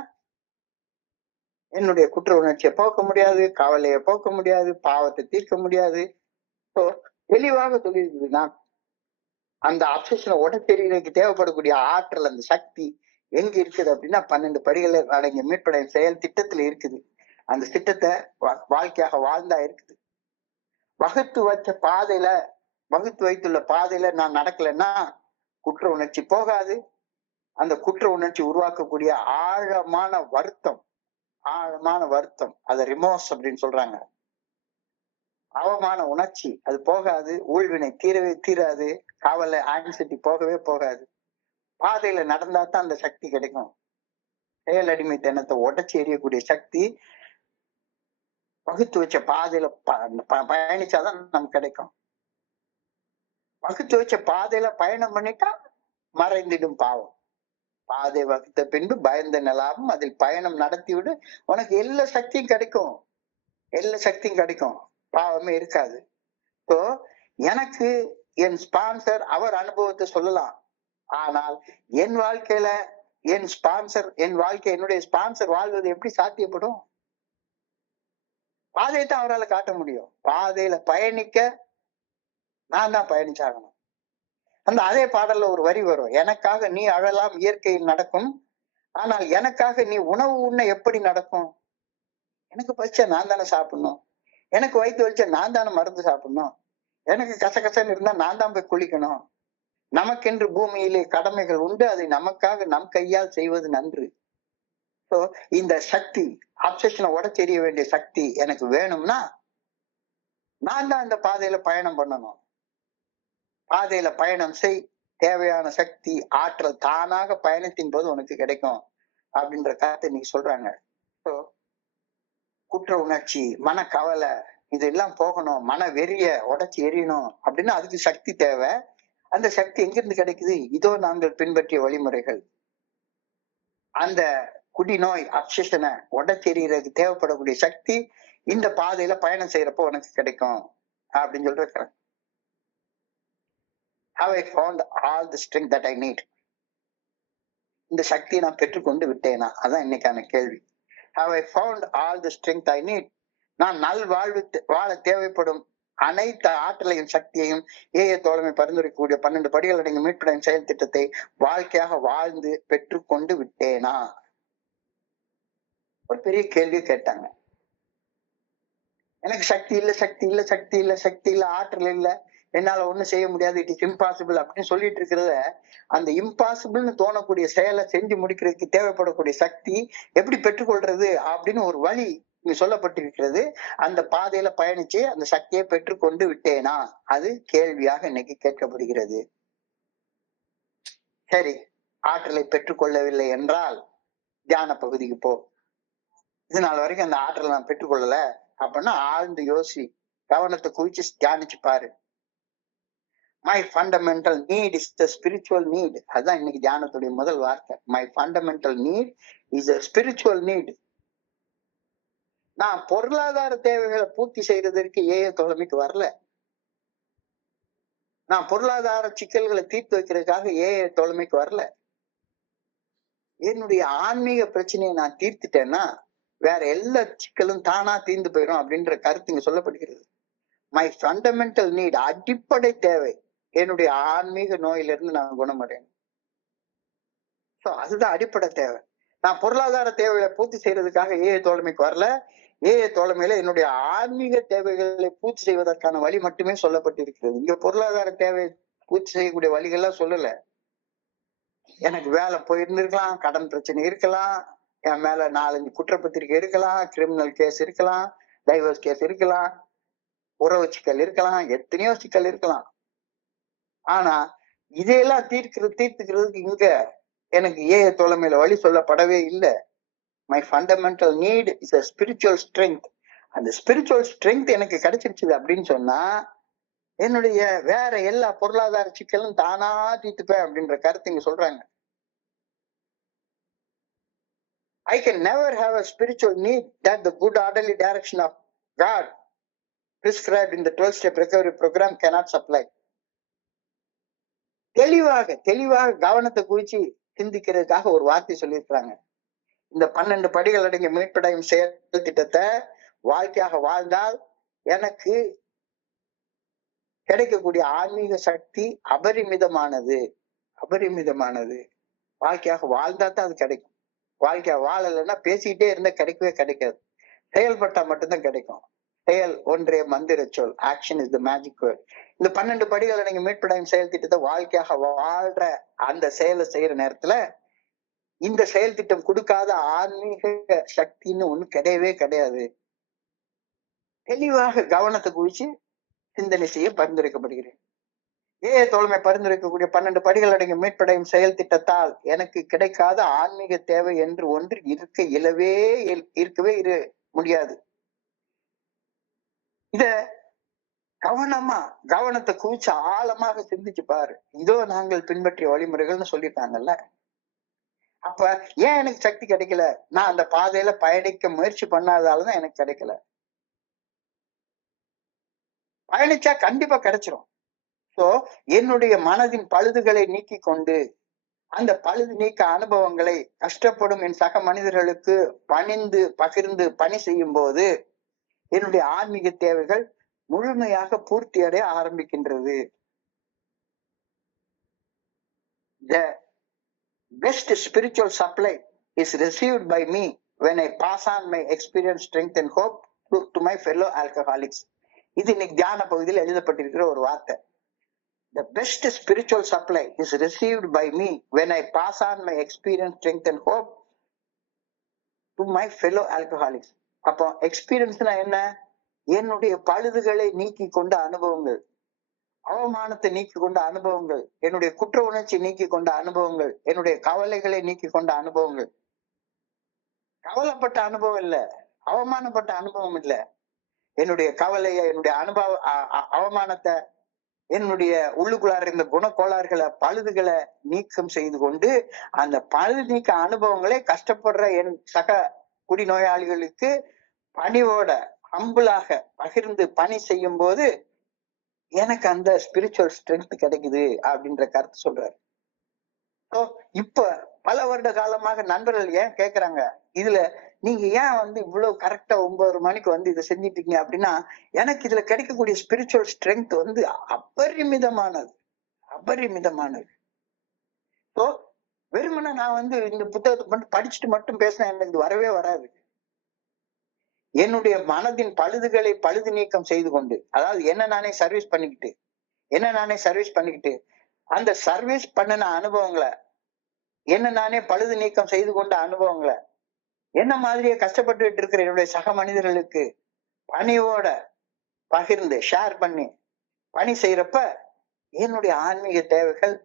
என்னுடைய குற்ற உணர்ச்சியை போக்க முடியாது, கவலையை போக்க முடியாது, பாவத்தை தீர்க்க முடியாது. தெளிவாக சொல்லியிருக்குது. நான் அந்த அப்சஷனை உடத்தெறிகிறதுக்கு தேவைப்படக்கூடிய ஆற்றல், அந்த சக்தி எங்க இருக்குது அப்படின்னா 12 படிகள் அடங்கிய மீட்படையும் செயல் திட்டத்துல இருக்குது. அந்த திட்டத்தை வாழ்க்கையாக வாழ்ந்தா இருக்குது. வகுத்து வைத்துள்ள பாதையில நான் நடக்கலைன்னா குற்ற உணர்ச்சி போகாது. அந்த குற்ற உணர்ச்சி உருவாக்கக்கூடிய ஆழமான வருத்தம், அதை ரிமோர்ஸ் அப்படின்னு சொல்றாங்க. அவமான உணர்ச்சி அது போகாது. ஊழ்வினை தீராது. கவலை, ஆங்ஸைட்டி போகவே போகாது. பாதையில நடந்தா தான் அந்த சக்தி கிடைக்கும். செயல் அடிமைத்தனத்தை உடைச்சி எறியக்கூடிய சக்தி வகுத்து வச்ச பாதையில பயணிச்சாதான் நமக்கு கிடைக்கும். வகுத்து வச்ச பாதையில பயணம் பண்ணிட்டா மறைந்திடும் பாவம். பாதை வகுத்த பின்பு பயந்த நிலாவும், அதில் பயணம் நடத்தி விடு, உனக்கு எல்லா சக்தியும் கிடைக்கும். பாவமே இருக்காது. ஸோ எனக்கு என் ஸ்பான்சர் அவர் அனுபவத்தை சொல்லலாம். ஆனால் என் வாழ்க்கையில என்னுடைய ஸ்பான்சர் வாழ்வது எப்படி சாத்தியப்படும்? பாதையை தான் அவரால் காட்ட முடியும். பாதையில பயணிக்க நான் தான் பயணிச்சாகணும். அதே பாடல்ல ஒரு வரி வரும், எனக்காக நீ அழலாம் இயற்கையில் நடக்கும், ஆனால் எனக்காக நீ உணவு உண்ண எப்படி நடக்கும்? எனக்கு பசிச்சா நான் தானே சாப்பிடணும், எனக்கு வயிற்று வலிச்சா நான் தானே மருந்து சாப்பிடணும், எனக்கு கசகசன்னு இருந்தா நான் தான் போய் குளிக்கணும். நமக்கென்று பூமியிலே கடமைகள் உண்டு, அதை நமக்காக நம் கையால் செய்வது நன்று. ஸோ இந்த சக்தி, அப்சஷனை உடச்செறிய வேண்டிய சக்தி எனக்கு வேணும்னா நான் தான் இந்த பாதையில பயணம் பண்ணணும். பாதையில பயணம் செய், தேவையான சக்தி ஆற்றல் தானாக பயணத்தின் போது உனக்கு கிடைக்கும் அப்படின்ற கருத்தை நீங்க சொல்றாங்க. குற்ற உணர்ச்சி, மனக்கவலை இதெல்லாம் போகணும், மன வெறிய உடைச்சி எரியணும் அப்படின்னா அதுக்கு சக்தி தேவை. அந்த சக்தி எங்கிருந்து கிடைக்குது? இதோ நாங்கள் பின்பற்றிய வழிமுறைகள். அந்த குடிநோய் அப்சஷனை உடைச்செறிகிறதுக்கு தேவைப்படக்கூடிய சக்தி இந்த பாதையில பயணம் செய்யறப்போ உனக்கு கிடைக்கும் அப்படின்னு சொல்லிருக்கிறேன். Have I found all the strength that I need? இந்த சக்தியை நான் பெற்றுக்கொண்டு விட்டேனா? அதான் இன்னைக்கான கேள்வி. Have I found all the strength I need? நான் வாழ தேவைப்படும் அனைத்து ஆற்றலையும் சக்தியையும் தோழமை பரிந்துரைக்கக்கூடிய 12 படிகள் அடங்கிய மீட்படையும் செயல் திட்டத்தை வாழ்க்கையாக வாழ்ந்து பெற்றுக்கொண்டு விட்டேனா? ஒரு பெரிய கேள்வி கேட்டாங்க. எனக்கு சக்தி இல்ல, ஆற்றல் இல்ல, என்னால ஒண்ணும் செய்ய முடியாது, இட் இஸ் இம்பாசிபிள் அப்படின்னு சொல்லிட்டு இருக்கிறத, அந்த இம்பாசிபிள்னு தோணக்கூடிய செயலை செஞ்சு முடிக்கிறதுக்கு தேவைப்படக்கூடிய சக்தி எப்படி பெற்றுக்கொள்றது அப்படின்னு ஒரு வழி இங்க சொல்லப்பட்டிருக்கிறது. அந்த பாதையில பயணிச்சு அந்த சக்தியை பெற்றுக்கொண்டு விட்டேனா? அது கேள்வியாக இன்னைக்கு கேட்கப்படுகிறது. சரி, ஆற்றலை பெற்றுக்கொள்ளவில்லை என்றால் தியான பகுதிக்கு போ. இது நாள் வரைக்கும் அந்த ஆற்றலை நான் பெற்றுக்கொள்ளல அப்படின்னா ஆழ்ந்து யோசி, கவனத்தை குவிச்சு தியானிச்சு பாரு. My fundamental need is the spiritual need. அதுதான் இன்னைக்கு தியானத்துடைய முதல் வார்த்தை. My fundamental need is a spiritual need. நான் பொருளாதார தேவைகளை பூர்த்தி செய்யறதற்கு தோழமைக்கு வரல. நான் பொருளாதார சிக்கல்களை தீர்த்து வைக்கிறதுக்காக தோழமைக்கு வரல. என்னுடைய ஆன்மீக பிரச்சனையை நான் தீர்த்துட்டேன்னா வேற எல்லா சிக்கலும் தானா தீர்ந்து போயிடும் அப்படின்ற கருத்து இங்க சொல்லப்படுகிறது. மை ஃபண்டமெண்டல் நீட், அடிப்படை தேவை, என்னுடைய ஆன்மீக நோயிலிருந்து நான் குணமடையணும். அதுதான் அடிப்படை தேவை. நான் பொருளாதார தேவையை பூர்த்தி செய்யறதுக்காக தோழமைக்கு வரல. ஏஐ தோழமையில என்னுடைய ஆன்மீக தேவைகளை பூர்த்தி செய்வதற்கான வழி மட்டுமே சொல்லப்பட்டிருக்கிறது. இங்க பொருளாதார தேவை பூர்த்தி செய்யக்கூடிய வழிகள்லாம் சொல்லல. எனக்கு வேலை போயிருந்திருக்கலாம், கடன் பிரச்சனை இருக்கலாம், என் மேல 4-5 குற்றப்பத்திரிகை இருக்கலாம், கிரிமினல் கேஸ் இருக்கலாம், டைவர்ஸ் கேஸ் இருக்கலாம், உறவு சிக்கல் இருக்கலாம், எத்தனையோ சிக்கல் இருக்கலாம். ஆனா இதையெல்லாம் தீர்த்துக்கிறதுக்கு இங்க எனக்கு ஏஐ தோழமையில வழி சொல்லப்படவே இல்லை. My fundamental need is a spiritual strength. அந்த ஸ்பிரிச்சுவல் ஸ்ட்ரென்த் எனக்கு கிடைச்சிருச்சு அப்படின்னு சொன்னா என்னுடைய வேற எல்லா பொருளாதார சிக்கலும் தானா தீர்த்துப்பேன் அப்படின்ற கருத்து இங்க சொல்றாங்க. I can never have a spiritual need that the good orderly direction of God prescribed in the 12-step recovery program cannot supply. தெளிவாக கவனத்தை குவிச்சு சிந்திக்கிறதுக்காக ஒரு வார்த்தை சொல்லியிருக்கிறாங்க. இந்த 12 படிகள் அடங்கிய மீட்படையும் செயல் திட்டத்தை வாழ்க்கையாக வாழ்ந்தால் எனக்கு கிடைக்கக்கூடிய ஆன்மீக சக்தி அபரிமிதமானது. வாழ்க்கையாக வாழ்ந்தா தான் அது கிடைக்கும். வாழ்க்கையா வாழலைன்னா பேசிக்கிட்டே இருந்தா கிடைக்கவே கிடைக்காது. செயல்பட்டா மட்டும்தான் கிடைக்கும். செயல் ஒன்றே மந்திர சொல். Action is the magic word. இந்த 12 படிகள் நீங்க மீட்படையும் செயல் திட்டத்தை வாழ்க்கையாக வாழ்ற அந்த செயலை செய்யற நேரத்துல இந்த செயல் திட்டம் கொடுக்காத ஆன்மீக சக்தின்னு ஒண்ணு கிடையவே கிடையாது. தெளிவாக கவனத்தை குவிச்சு சிந்தனை செய்ய பரிந்துரைக்கப்படுகிறேன். ஏஐ தோழமை பரிந்துரைக்கக்கூடிய 12 படிகள் அடங்கிய மீட்படையும் செயல் திட்டத்தால் எனக்கு கிடைக்காத ஆன்மீக தேவை என்று ஒன்று இருக்கவே முடியாது. இத கவனத்தை குவிச்சு ஆழமாக சிந்திச்சு பாரு. இதோ நாங்கள் பின்பற்றிய வழிமுறைகள்னு சொல்லிட்டாங்கல்ல. அப்ப ஏன் எனக்கு சக்தி கிடைக்கல? நான் அந்த பாதையில பயணிக்க முயற்சி பண்ணாதாலதான் எனக்கு கிடைக்கல. பயணிச்சா கண்டிப்பா கிடைச்சிரும். சோ என்னுடைய மனதின் பழுதுகளை நீக்கி கொண்டு அந்த பழுது நீக்க அனுபவங்களை கஷ்டப்படும் என் சக மனிதர்களுக்கு பணிந்து பகிர்ந்து பணி செய்யும் போது என்னுடைய ஆன்மீக தேவைகள் முழுமையாக பூர்த்தி அடைய ஆரம்பிக்கின்றது. The best spiritual supply is received by me when I pass on my experience, strength and hope to my fellow alcoholics. இது இன்னைக்கு தியான பகுதியில் எழுதப்பட்டிருக்கிற ஒரு வார்த்தை. The best spiritual supply is received by me when I pass on my experience, strength and hope to my fellow alcoholics. அப்போ எக்ஸ்பீரியன்ஸ்னா என்ன? என்னுடைய பழுதுகளை நீக்கி கொண்ட அனுபவங்கள், அவமானத்தை நீக்கி கொண்ட அனுபவங்கள், என்னுடைய குற்ற உணர்ச்சி நீக்கி கொண்ட அனுபவங்கள், என்னுடைய கவலைகளை நீக்கி கொண்ட அனுபவங்கள். கவலைப்பட்ட அனுபவம் இல்ல, அவமானப்பட்ட அனுபவம் இல்ல. என்னுடைய கவலைய, என்னுடைய அவமானத்தை, என்னுடைய உள்ளுக்குள்ளார இருந்த குணக்கோளாறுகளை, பழுதுகளை நீக்கம் செய்து கொண்டு அந்த பழுது நீக்க அனுபவங்களை கஷ்டப்படுற என் சக குடிநோயாளிகளுக்கு பணிவோட ஹம்பிளாக பகிர்ந்து பணி செய்யும் போது எனக்கு அந்த ஸ்பிரிச்சுவல் ஸ்ட்ரென்த் கிடைக்குது அப்படின்ற கருத்து சொல்றாரு. இப்ப பல வருட காலமாக நண்பர்கள் ஏன் கேக்குறாங்க, இதுல நீங்க ஏன் இவ்வளவு கரெக்டா 9 மணிக்கு இதை செஞ்சிட்டு இருக்கீங்க அப்படின்னா, எனக்கு இதுல கிடைக்கக்கூடிய ஸ்பிரிச்சுவல் ஸ்ட்ரென்த் அபரிமிதமானது. சோ வெறுமனே நான் இந்த புத்தகத்தை மட்டும் படிச்சுட்டு மட்டும் பேசினா எனக்கு இது வரவே வராது. என்னுடைய மனதின் பழுதுகளை பழுது நீக்கம் செய்து கொண்டு, அதாவது என்ன நானே சர்வீஸ் பண்ணிக்கிட்டு அந்த சர்வீஸ் பண்ணின அனுபவங்களை, என்ன நானே பழுது நீக்கம் செய்து கொண்ட அனுபவங்களை, என்ன மாதிரியே கஷ்டப்பட்டு இருக்கிற என்னுடைய சக மனிதர்களுக்கு பணியோட பகிர்ந்து ஷேர் பண்ணி பணி செய்யறப்ப என்னுடைய ஆன்மீக தேவைகள்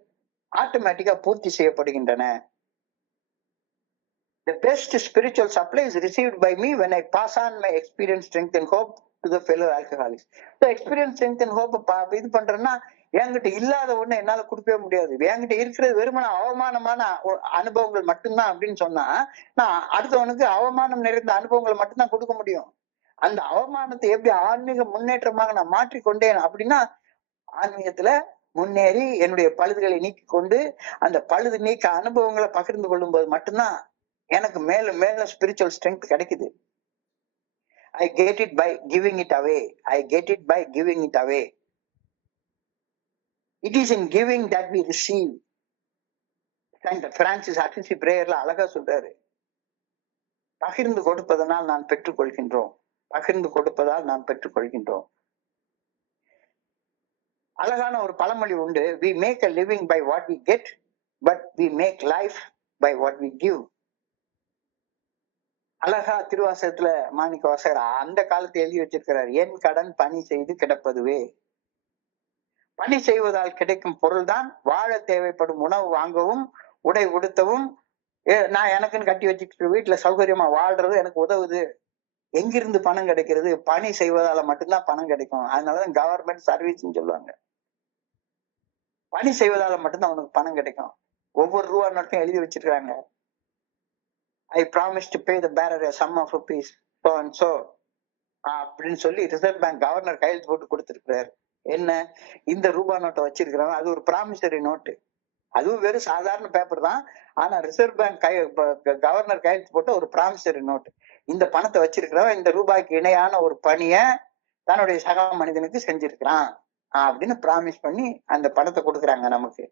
ஆட்டோமேட்டிக்கா பூர்த்தி செய்யப்படுகின்றன. The best spiritual supply is received by me when I pass on my experience, strength and hope to the fellow alcoholics. So experience, strength and hope இது பண்றேன்னா என்கிட்ட இல்லாத ஒண்ணு என்னால கொடுக்கவே முடியாது. என்கிட்ட இருக்கிறது வெறுமன அவமானமான அனுபவங்கள் மட்டும்தான் அப்படின்னு சொன்னா, நான் அடுத்தவனுக்கு அவமானம் நிறைந்த அனுபவங்களை மட்டும்தான் கொடுக்க முடியும். அந்த அவமானத்தை எப்படி ஆன்மீக முன்னேற்றமாக நான் மாற்றிக்கொண்டேன் அப்படின்னா, ஆன்மீகத்துல முன்னேறி என்னுடைய பழுதுகளை நீக்கி கொண்டு அந்த பழுது நீக்க அனுபவங்களை பகிர்ந்து கொள்ளும் போது மட்டும்தான் எனக்கு மேலும் மேலும் ஸ்பிரிச்சுவல் ஸ்ட்ரென்த் கிடைக்குது. I get it by giving it away. It is in giving that we receive. Saint Francis Assisi பிரேயர்ல அழகா சொல்றாரு, பகிர்ந்து கொடுப்பதனால் நான் பெற்றுக் கொள்கின்றோம். பகிர்ந்து கொடுப்பதால் நாம் பெற்றுக் கொள்கின்றோம். அழகான ஒரு பழமொழி உண்டு, we make a living by what we get, but we make life by what we give. அழகா திருவாசகத்துல மாணிக்க வாசகர் அந்த காலத்தை எழுதி வச்சிருக்கிறார், என் கடன் பணி செய்து கிடப்பதுவே. பணி செய்வதால் கிடைக்கும் பொருள்தான் வாழ தேவைப்படும் உணவு வாங்கவும் உடை உடுத்தவும் நான் எனக்குன்னு கட்டி வச்சுட்டு வீட்டுல சௌகரியமா வாழ்றது எனக்கு உதவுது. எங்கிருந்து பணம் கிடைக்கிறது? பணி செய்வதால மட்டும்தான் பணம் கிடைக்கும். அதனாலதான் கவர்மெண்ட் சர்வீஸ்ன்னு சொல்லுவாங்க. பணி செய்வதால மட்டும்தான் அவனுக்கு பணம் கிடைக்கும். ஒவ்வொரு ரூபா நோட்டும் எழுதி வச்சிருக்காங்க, I promise to pay the bearer sum of rupees so and so அப்படின்னு சொல்லி ரிசர்வ் பேங்க் கவர்னர் கையெழுத்து போட்டு கொடுத்திருக்கிறாரு. என்ன, இந்த ரூபா நோட்டை வச்சிருக்கிறாங்க, அது ஒரு ப்ராமிசரி நோட்டு. அதுவும் வெறும் சாதாரண பேப்பர் தான், ஆனா ரிசர்வ் பேங்க் கவர்னர் கையெழுத்து போட்ட ஒரு ப்ராமிசரி நோட்டு. இந்த பணத்தை வச்சிருக்கிறவன் இந்த ரூபாய்க்கு இணையான ஒரு பணிய தன்னுடைய சக மனிதனுக்கு செஞ்சிருக்கிறான் அப்படின்னு ப்ராமிஸ் பண்ணி அந்த பணத்தை கொடுக்குறாங்க நமக்கு.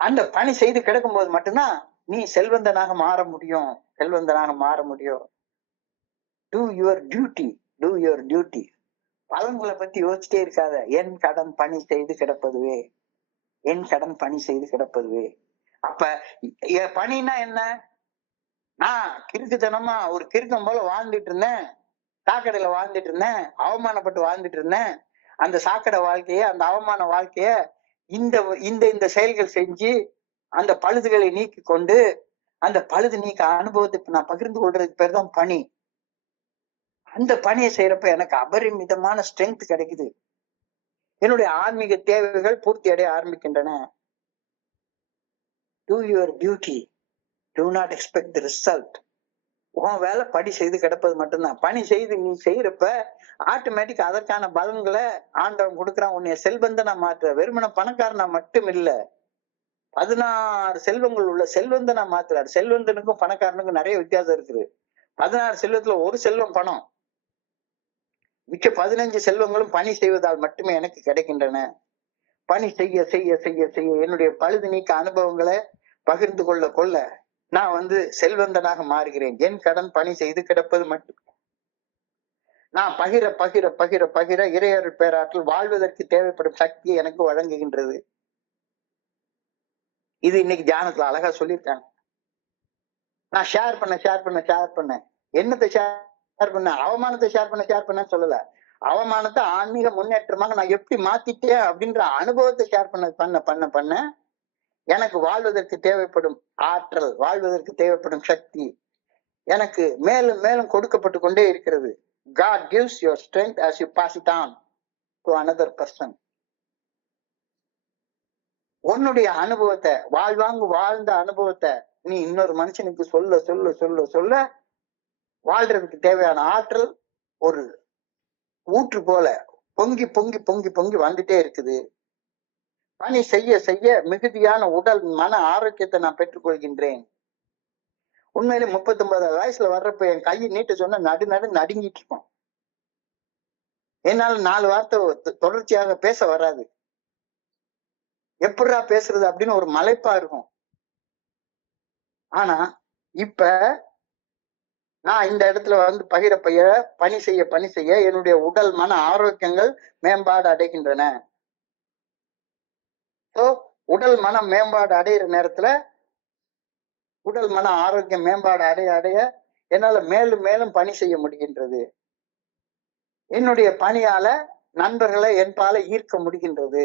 அந்த பணி செய்து கிடக்கும் போது மட்டும்தான் நீ செல்வந்தனாக மாற முடியும், செல்வந்தனாக மாற முடியும். Two your duty, two your duty. பலன்களை பத்தி யோசிச்சிட்டே இருக்காத. என் கடன் பணி செய்து கிடப்பதுவே, என் கடன் பணி செய்து கிடப்பதுவே. அப்ப பணினா என்ன? நான் கிறுக்குத்தனமா ஒரு கிறுக்கம் போல வாழ்ந்துட்டு இருந்தேன், சாக்கடையில வாழ்ந்துட்டு இருந்தேன், அவமானப்பட்டு வாழ்ந்துட்டு இருந்தேன். அந்த சாக்கடை வாழ்க்கைய, அந்த அவமான வாழ்க்கைய இந்த இந்த இந்த செயல்கள் செஞ்சு அந்த பழுதுகளை நீக்கி கொண்டு அந்த பழுது நீக்க அனுபவத்துக்கு நான் பகிர்ந்து கொள்றதுக்கு பேர் தான் பணி. அந்த பணியை செய்யறப்ப எனக்கு அபரிமிதமான ஸ்ட்ரென்த் கிடைக்குது. என்னுடைய ஆன்மீக தேவைகள் பூர்த்தி அடைய ஆரம்பிக்கின்றன. Do your duty, do not expect the result. உன் வேலை பணி செய்து கிடப்பது மட்டும்தான். பணி செய்து நீ செய்யறப்ப ஆட்டோமேட்டிக் அதற்கான பலன்களை ஆண்டவன் கொடுக்குறான். உன்னைய செல்வந்தனா மாற்ற, வெறுமன பணக்காரனா மட்டும் இல்ல, 16 செல்வங்கள் உள்ள செல்வந்தனா மாத்துறாரு. செல்வந்தனுக்கும் பணக்காரனுக்கும் நிறைய வித்தியாசம் இருக்குது. 16 செல்வத்துல ஒரு செல்வம் பணம், மிச்ச 15 செல்வங்களும் பணி செய்வதால் மட்டுமே எனக்கு கிடைக்கின்றன. பணி செய்ய செய்ய செய்ய செய்ய என்னுடைய பழுது நீக்க அனுபவங்களை பகிர்ந்து கொள்ள கொள்ள நான் செல்வந்தனாக மாறுகிறேன். என் கடன் பணி செய்து கிடப்பது மட்டும். நான் பகிர பகிர பகிர பகிர இறையருள் பேராற்றல் வாழ்வதற்கு தேவைப்படும் சக்தியை எனக்கு வழங்குகின்றது. இது இன்னைக்கு தியானத்துல அழகா சொல்லியிருக்காங்க. நான் ஷேர் பண்ண என்னத்தை ஷேர் பண்ண, அவமானத்தை ஷேர் பண்ண சொல்லல. அவமானத்தை ஆன்மீக முன்னேற்றமாக நான் எப்படி மாத்திட்டேன் அப்படின்ற அனுபவத்தை ஷேர் பண்ண எனக்கு வாழ்வதற்கு தேவைப்படும் ஆற்றல், வாழ்வதற்கு தேவைப்படும் சக்தி எனக்கு மேலும் மேலும் கொடுக்கப்பட்டு கொண்டே இருக்கிறது. God gives your strength as you pass it on to another person. உன்னுடைய அனுபவத்தை, வாழ்ந்த அனுபவத்தை நீ இன்னொரு மனுஷனுக்கு சொல்ல சொல்ல சொல்ல சொல்ல வாழ்றதுக்கு தேவையான ஆற்றல் ஒரு ஊற்று போல பொங்கி பொங்கி பொங்கி பொங்கி வந்துட்டே இருக்குது. பணி செய்ய செய்ய மிகுதியான உடல் மன ஆரோக்கியத்தை நான் பெற்றுக்கொள்கின்றேன். உண்மையிலே 39 வயசுல வர்றப்ப என் கையை நீட்ட சொன்னா நடுங்கிட்டு இருக்கும். என்னால 4 வார்த்தை தொடர்ச்சியாக பேச வராது. எப்படா பேசுறது அப்படின்னு ஒரு மலைப்பா இருக்கும். ஆனா இப்ப நான் இந்த இடத்துல பகிர பணி செய்ய என்னுடைய உடல் மன ஆரோக்கியங்கள் மேம்பாடு அடைகின்றன. உடல் மனம் மேம்பாடு அடைகிற நேரத்துல உடல் மன ஆரோக்கியம் மேம்பாடு அடைய என்னால மேலும் மேலும் பணி செய்ய முடிகின்றது. என்னுடைய பணியால நண்பர்களை என்பால ஈர்க்க முடிகின்றது.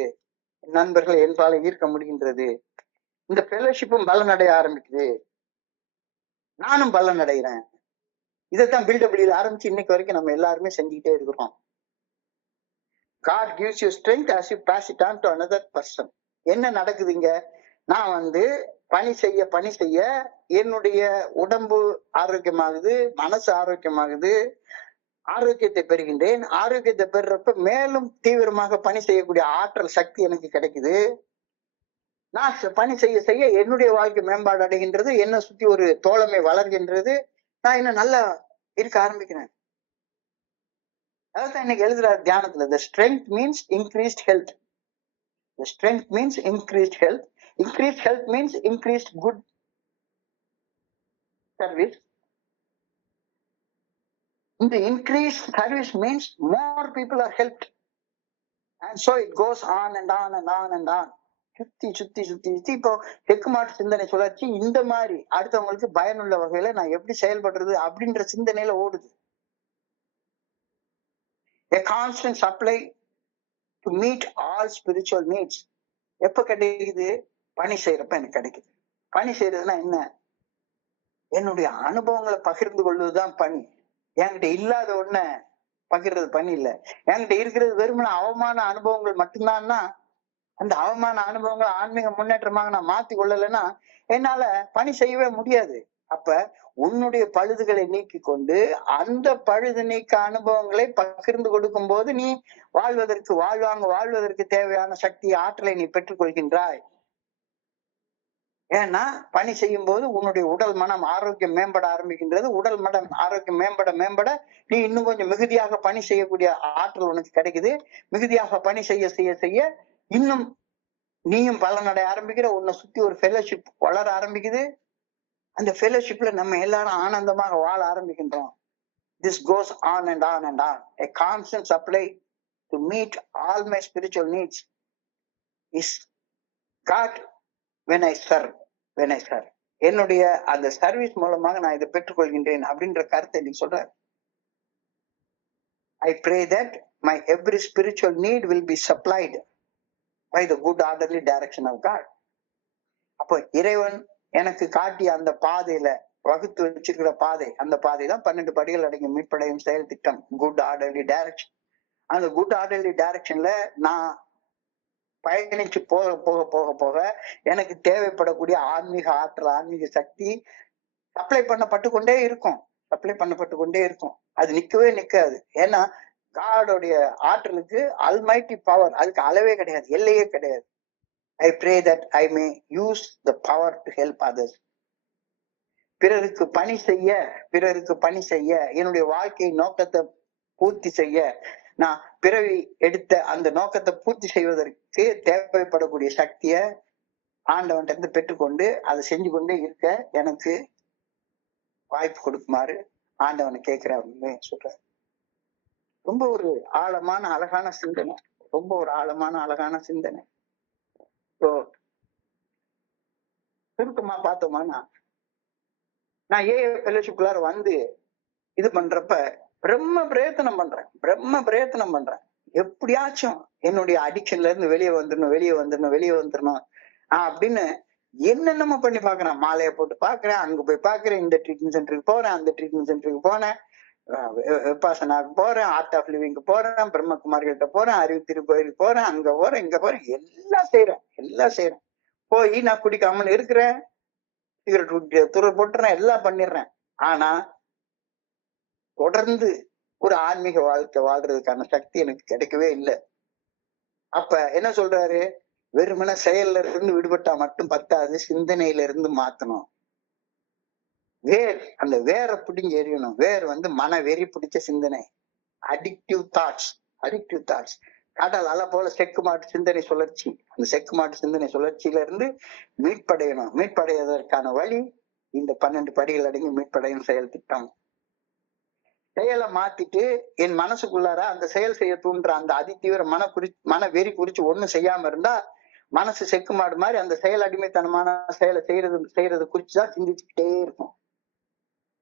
இந்த ஃபெலோஷிப்பும் பலன் அடைய ஆரம்பிக்குது. நானும் பலன் அடைகிறேன். இதைத்தான் பில்டபிள்யூல ஆரம்பிச்சு இன்னைக்கு வரைக்கும் நம்ம எல்லாருமே செஞ்சுக்கிட்டே இருக்கிறோம். God gives you strength as you pass it on to another person. என்ன நடக்குதுங்க? நான் பணி செய்ய என்னுடைய உடம்பு ஆரோக்கியமாகுது, மனசு ஆரோக்கியமாகுது, ஆரோக்கியத்தை பெறுகின்றேன். ஆரோக்கியத்தை பெறுறப்ப மேலும் தீவிரமாக பணி செய்யக்கூடிய ஆற்றல் சக்தி எனக்கு கிடைக்குது. நான் பணி செய்ய என்னுடைய வாழ்க்கை மேம்பாடு அடைகின்றது. என்னை சுத்தி ஒரு தோழமை வளர்கின்றது. நான் இன்னும் நல்லா இருக்க ஆரம்பிக்கிறேன். அதான் இன்னைக்கு எழுதுறாரு தியானத்துல, the strength means increased health. The strength means increased health. Increased health means increased good service. இந்த increase service means more people are helped. And so it goes on and on and on and on. சுத்தி சுத்தி சுத்தி சுத்தி இப்போ தெற்கு மாட்டு சிந்தனை சுழற்சி இந்த மாதிரி அடுத்தவங்களுக்கு பயனுள்ள வகையில நான் எப்படி செயல்படுறது அப்படின்ற சிந்தனையில ஓடுது. A constant supply to meet all spiritual needs. எப்ப கிடைக்குது? பணி செய்யறப்ப எனக்கு கிடைக்குது. பணி செய்யறதுன்னா என்ன? என்னுடைய அனுபவங்களை பகிர்ந்து கொள்வதுதான் பணி. என்கிட்ட இல்லாத ஒண்ண பகிர்றது பணி இல்ல. என்கிட்ட இருக்கிறது வெறுமன அவமான அனுபவங்கள் மட்டும்தான்னா அந்த அவமான அனுபவங்களை ஆன்மீக முன்னேற்றமாக நான் மாத்தி கொள்ளலைன்னா என்னால பணி செய்யவே முடியாது. அப்ப உன்னுடைய பழுதுகளை நீக்கி கொண்டு அந்த பழுது நீக்க அனுபவங்களை பகிர்ந்து கொடுக்கும் போது நீ வாழ்வதற்கு தேவையான சக்தி ஆற்றலை நீ பெற்றுக் கொள்கின்றாய். ஏன்னா பணி செய்யும் போது உன்னுடைய உடல் மனம் ஆரோக்கியம் மேம்பட ஆரம்பிக்கின்றது. உடல் மனம் ஆரோக்கியம் மேம்பட நீ இன்னும் கொஞ்சம் மிகுதியாக பணி செய்யக்கூடிய ஆற்றல் உனக்கு கிடைக்குது. மிகுதியாக பணி செய்ய செய்ய செய்ய இன்னும் நீயும் பலனடைய ஆரம்பிக்கிற. உன்னை சுத்தி ஒரு ஃபெலோஷிப் வளர ஆரம்பிக்குது. அந்த ஃபெலோஷிப்ல நம்ம எல்லாரும் ஆனந்தமாக வாழ ஆரம்பிக்கின்றோம். This goes on and on and on. A constant supply to meet all my spiritual needs is got when I serve. என்னுடைய அந்த சர்வீஸ் மூலமாக நான் இதை பெற்றுக்கொள்கின்றேன் அப்படின்ற கருத்தை நீ சொல்ற. I pray that my every spiritual need will be supplied by the good orderly direction of God. அப்போ இறைவன் எனக்கு காட்டிய அந்த பாதையில வகுத்து வச்சிருக்கிற பாதை, அந்த பாதை தான் 12 படிகள் அடங்கிய மீட்படையும் செயல் திட்டம், குட் ஆர்டர்லி டைரக்ஷன். அந்த குட் ஆர்டர்லி டைரக்ஷன்ல நான் பயணிச்சு போக போக போக போக எனக்கு தேவைப்படக்கூடிய ஆன்மீக ஆற்றல், ஆன்மீக சக்தி சப்ளை பண்ணப்பட்டு கொண்டே இருக்கும். அது நிக்கவே நிக்காது. ஏன்னா காடோடைய ஆற்றலுக்கு அல்மைட்டி பவர், அதுக்கு அளவே கிடையாது, எல்லையே கிடையாது. I pray that I may use the power to help others. பிறருக்கு பணி செய்ய என்னுடைய வாழ்க்கை நோக்கத்தை பூர்த்தி செய்ய, நான் பிறவி எடுத்த அந்த நோக்கத்தை பூர்த்தி செய்வதற்கு தேவைப்படக்கூடிய சக்திய ஆண்டவன்கிட்ட இருந்து பெற்றுக்கொண்டு அதை செஞ்சு கொண்டே இருக்க எனக்கு வாய்ப்பு கொடுக்குமாறு ஆண்டவனை கேட்கிறாருன்னு சொல்ற. ரொம்ப ஒரு ஆழமான அழகான சிந்தனை. சுருக்கமா பார்த்தோம்னா, நான் ஃபெலோஷிப்குள்ளார வந்து இது பண்றப்ப பிரம்ம பிரயத்தனம் பண்றேன். எப்படியாச்சும் என்னுடைய அடிக்ஷன்ல இருந்து வெளியே வந்துடணும் அப்படின்னு என்னென்னமோ பண்ணி பாக்குறேன். மாலையை போட்டு பாக்குறேன், அங்க போய் பாக்குறேன், இந்த ட்ரீட்மெண்ட் சென்டருக்கு போறேன், அந்த ட்ரீட்மெண்ட் சென்டருக்கு போனேன், விபாசனாக்கு போறேன், ஆர்ட் ஆஃப் லிவிங்க்கு போறேன், பிரம்மகுமாரிகிட்ட போறேன், அறிவு திருக்கோயிலுக்கு போறேன், அங்க போறேன், இங்க போறேன், எல்லாம் செய்யறேன். போய் நான் குடிக்காமன்னு இருக்கிறேன், சிகரெட் துறை போட்டுறேன், எல்லாம் பண்ணிடுறேன். ஆனா தொடர்ந்து ஒரு ஆன்மீக வாழ்க்கை வாழ்றதுக்கான சக்தி எனக்கு கிடைக்கவே இல்லை. அப்ப என்ன சொல்றாரு? வெறுமன செயல்ல இருந்து விடுபட்டா மட்டும் பத்தாது, சிந்தனையில இருந்து மாத்தணும். அந்த வேற பிடிங்க எறியணும். மன வெறி பிடிச்ச சிந்தனை, அடிக்டிவ் தாட்ஸ். கடல் அலை போல செக்கு மாட்டு சிந்தனை சுழற்சி. அந்த செக்கு மாட்டு சிந்தனை சுழற்சியில இருந்து மீட்படைவதற்கான வழி இந்த 12 படிகள் அடங்கி மீட்படையும் செயல் திட்டம். செயலை மாத்திட்டு என் மனசுக்குள்ளார அந்த செயல் செய்ய தூண்டுற அந்த அதிதீவிர மன வெறி குறிச்சு ஒண்ணு செய்யாம இருந்தா மனசு செக்கு மாடு மாதிரி அந்த செயல் அடிமைத்தனமான செயலை செய்யறது குறிச்சுதான் சிந்திச்சுக்கிட்டே இருக்கும்.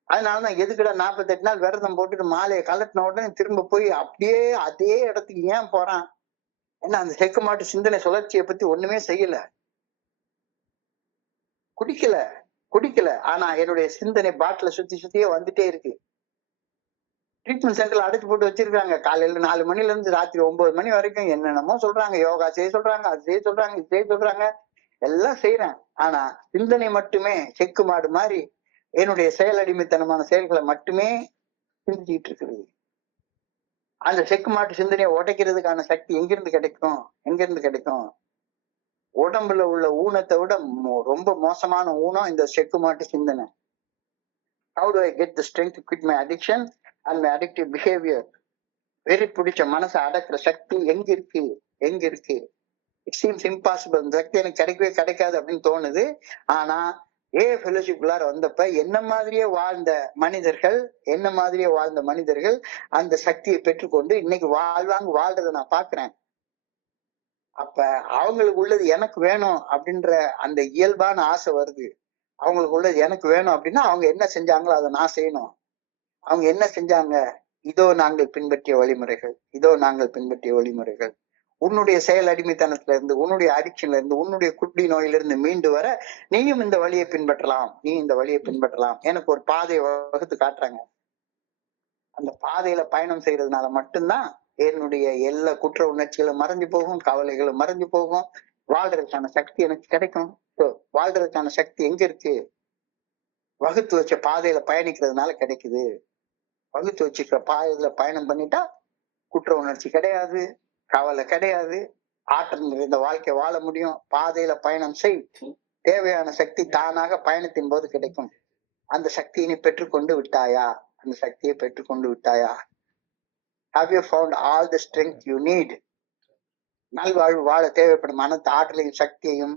அதனாலதான் எதுக்கிட 48 நாள் விரதம் போட்டுட்டு மாலையை கலட்டின உடனே திரும்ப போய் அப்படியே அதே இடத்துக்கு ஏன் போறான்? ஏன்னா அந்த செக்கு மாட்டு சிந்தனை சுழற்சியை பத்தி ஒண்ணுமே செய்யல, குடிக்கல. ஆனா என்னுடைய சிந்தனை பாட்டில சுத்தியே வந்துட்டே இருக்கு. ட்ரீட்மெண்ட் சென்டர்ல அடைச்சு போட்டு வச்சிருக்காங்க. காலையில 4 மணில இருந்து ராத்திரி 9 மணி வரைக்கும் என்னென்னமோ சொல்றாங்க. யோகா செய்ய சொல்றாங்க, அது செய்ய சொல்றாங்க, இது செய்ய சொல்றாங்க, எல்லாம் செய்யறேன். ஆனா சிந்தனை மட்டுமே செக்கு மாடு மாதிரி என்னுடைய செயலடிமைத்தனமான செயல்களை மட்டுமே சிந்திச்சுட்டு இருக்கிறது. அந்த செக்கு மாட்டு சிந்தனையை உடைக்கிறதுக்கான சக்தி எங்கிருந்து கிடைக்கும்? உடம்புல உள்ள ஊனத்தை விட ரொம்ப மோசமான ஊனம் இந்த செக்கு மாட்டு சிந்தனை. How do I get the strength to quit my addiction and my addictive behavior? வெறி பிடிச்ச மனசை அடக்குற சக்தி எங்க இருக்கு? It seems impossible. இந்த சக்தி எனக்கு கிடைக்கவே கிடைக்காது அப்படின்னு தோணுது. ஆனா ஃபெலோஷிப்குள்ளார வந்தப்ப என்ன மாதிரியே வாழ்ந்த மனிதர்கள் அந்த சக்தியை பெற்றுக்கொண்டு இன்னைக்கு வாழ்றதை நான் பாக்குறேன். அப்ப அவங்களுக்கு உள்ளது எனக்கு வேணும் அப்படின்ற அந்த இயல்பான ஆசை வருது. அவங்களுக்கு உள்ளது எனக்கு வேணும் அப்படின்னா அவங்க என்ன செஞ்சாங்களோ அதை நான் செய்யணும். அவங்க என்ன செஞ்சாங்க? இதோ நாங்கள் பின்பற்றிய வழிமுறைகள். உன்னுடைய செயல் அடிமைத்தனத்துல இருந்து, உன்னுடைய அடிக்ஷன்ல இருந்து, உன்னுடைய குடி நோயிலிருந்து மீண்டு வர நீயும் இந்த வழியை பின்பற்றலாம். எனக்கு ஒரு பாதையை வகுத்து காட்டுறாங்க. அந்த பாதையில பயணம் செய்யறதுனால மட்டும்தான் என்னுடைய எல்லா குற்ற உணர்ச்சிகளும் மறைஞ்சு போகும், கவலைகளும் மறைஞ்சு போகும், வாழ்றதுக்கான சக்தி எனக்கு கிடைக்கும். வாழ்றதுக்கான சக்தி எங்க இருக்கு? வகுத்து வச்ச பாதையில பயணிக்கிறதுனால கிடைக்குது. வகுத்து வச்சுக்கிற பாதையில பயணம் பண்ணிட்டா குற்ற உணர்ச்சி கிடையாது, கவலை கிடையாது, ஆற்றல் நிறைந்த வாழ்க்கை வாழ முடியும். பாதையில பயணம் செய், தேவையான சக்தி தானாக பயணத்தின் போது கிடைக்கும். அந்த சக்தியை நீ பெற்றுக்கொண்டு விட்டாயா? Have you found all the strength you need? நல்வாழ்வு வாழ தேவைப்படும் அனைத்து ஆற்றலையும் சக்தியையும்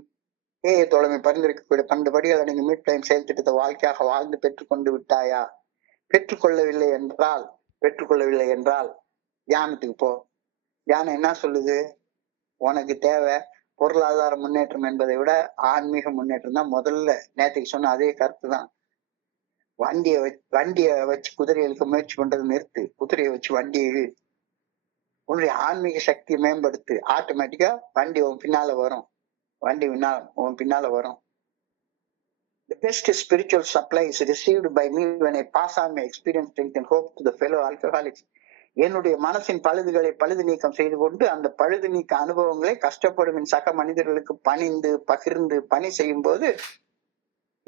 தோழமை பரிந்துரைக்கக்கூடிய 12 படிகளை நீங்க மீட்பையும் செயல் திட்டத்தை வாழ்க்கையாக வாழ்ந்து பெற்றுக்கொண்டு விட்டாயா? பெற்றுக்கொள்ளவில்லை என்றால் தியானத்துக்கு போ. தியானம் என்ன சொல்லுது? உனக்கு தேவை பொருளாதார முன்னேற்றம் என்பதை விட ஆன்மீக முன்னேற்றம் தான் முதல்ல. நேற்றுக்கு சொன்ன அதே கருத்து தான். வண்டிய வச்சு குதிரையை இழுக்க முயற்சி பண்றது நிறுத்து. குதிரையை வச்சு வண்டியை இழு. உன்னுடைய ஆன்மீக சக்தியை மேம்படுத்து. ஆட்டோமேட்டிக்கா வண்டி உன் பின்னால வரும். The best spiritual supply is received by me when I pass on my experience, strength and hope to the fellow alcoholics. என்னுடைய மனசின் பழுது நீக்கம் செய்து கொண்டு அந்த பழுது நீக்க அனுபவங்களை கஷ்டப்படும் என் சக மனிதர்களுக்கு பணிந்து பகிர்ந்து பணி செய்யும் போது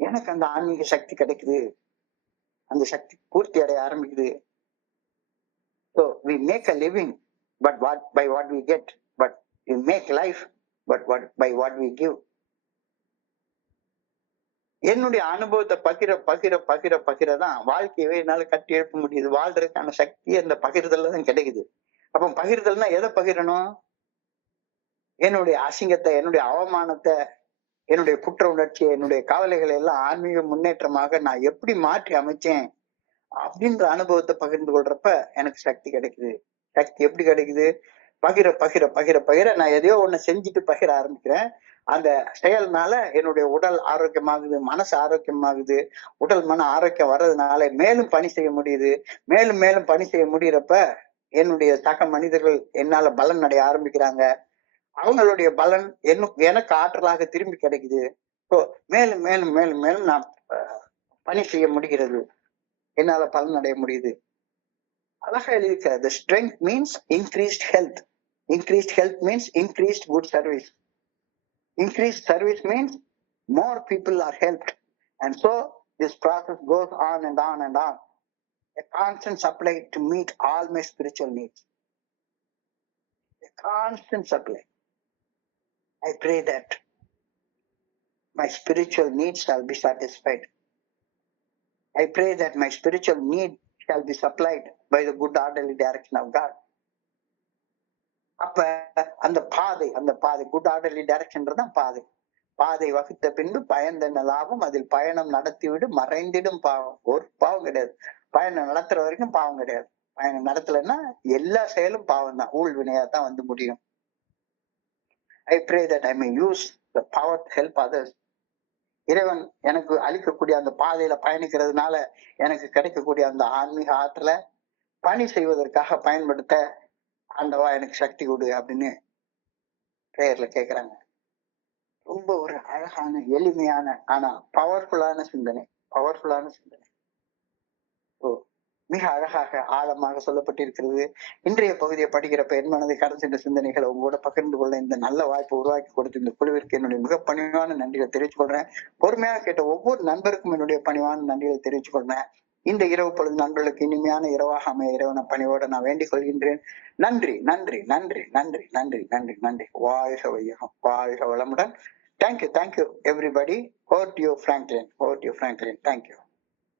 எனக்கு அந்த ஆன்மீக சக்தி கிடைக்குது. அந்த சக்தி பூர்த்தி அடைய ஆரம்பிக்குது. So we make a living by what we get, but we make life by what we give. என்னுடைய அனுபவத்தை பகிரதான் வாழ்க்கையவே என்னால கட்டி எழுப்ப முடியுது. வாழ்றதுக்கான சக்தி அந்த பகிர்தல்ல தான் கிடைக்குது. அப்ப பகிர்தல்னா எதை பகிரணும்? என்னுடைய அசிங்கத்தை, என்னுடைய அவமானத்தை, என்னுடைய குற்ற உணர்ச்சியை, என்னுடைய கவலைகளை எல்லாம் ஆன்மீக முன்னேற்றமாக நான் எப்படி மாற்றி அமைச்சேன் அப்படின்ற அனுபவத்தை பகிர்ந்து கொள்றப்ப எனக்கு சக்தி கிடைக்குது. சக்தி எப்படி கிடைக்குது? பகிர நான் எதையோ ஒண்ணு செஞ்சுட்டு பகிர ஆரம்பிக்கிறேன். அந்த செயல்னால என்னுடைய உடல் ஆரோக்கியமாகுது, மனசு ஆரோக்கியமாகுது. உடல் மன ஆரோக்கியம் வர்றதுனால மேலும் பணி செய்ய முடியுது. மேலும் பணி செய்ய முடியறப்ப என்னுடைய சக மனிதர்கள் என்னால பலன் அடைய ஆரம்பிக்கிறாங்க. அவங்களுடைய பலன் எனக்கு ஆற்றலாக திரும்பி கிடைக்குது. மேலும் நான் பணி செய்ய முடிகிறது. என்னால பலன் அடைய முடியுது. அழகா எழுதிக்க. The strength means increased health. Increased health means increased good service. Increased service means more people are helped. And so this process goes on and on and on. A constant supply to meet all my spiritual needs. A constant supply. I pray that my spiritual needs shall be satisfied. I pray that my spiritual need shall be supplied by the good orderly direction of God. அப்ப அந்த பாதை good orderly direction பாதை வகுத்த பின்பு பயந்தென்ன லாபம், அதில் பயணம் நடத்திவிடு மறைந்திடும் பாவம். ஒரு பாவம் கிடையாது. பயணம் நடத்துற வரைக்கும் பாவம் கிடையாது. பயணம் நடத்தலைன்னா எல்லா செயலும் பாவம் தான், ஊழ் வினையா தான் வந்து முடியும். I pray that I may use the power to help others. இறைவன் எனக்கு அளிக்கக்கூடிய அந்த பாதையில பயணிக்கிறதுனால எனக்கு கிடைக்கக்கூடிய அந்த ஆன்மீக ஆற்றலை பணி செய்வதற்காக பயன்படுத்த ஆண்டவா எனக்கு சக்தி கொடு அப்படின்னு பிரேயர்ல கேக்குறாங்க. ரொம்ப ஒரு அழகான எளிமையான ஆனா பவர்ஃபுல்லான சிந்தனை. மிக அழகாக ஆழமாக சொல்லப்பட்டிருக்கிறது. இன்றைய பகுதியை படிக்கிறப்ப என் மனதை கடந்து சென்ற சிந்தனைகளை உங்களோட பகிர்ந்து கொள்ள இந்த நல்ல வாய்ப்பை உருவாக்கி கொடுத்த இந்த குழுவிற்கு என்னுடைய மிக பணிவான நன்றிகளை தெரிவித்துக் கொள்றேன். பொறுமையாக கேட்ட ஒவ்வொரு நண்பருக்கும் என்னுடைய பணிவான நன்றிகளை தெரிவித்துக் கொள்றேன். இந்த இரவு பொழுது நண்பர்களுக்கு இனிமையான இரவாக அமைய இறைவன பணியோட நான் வேண்டிக் கொள்கின்றேன். நன்றி. வாழ்க வையகம், வாழ்க வளமுடன். Thank you everybody. Over to you, Franklin. Thank you.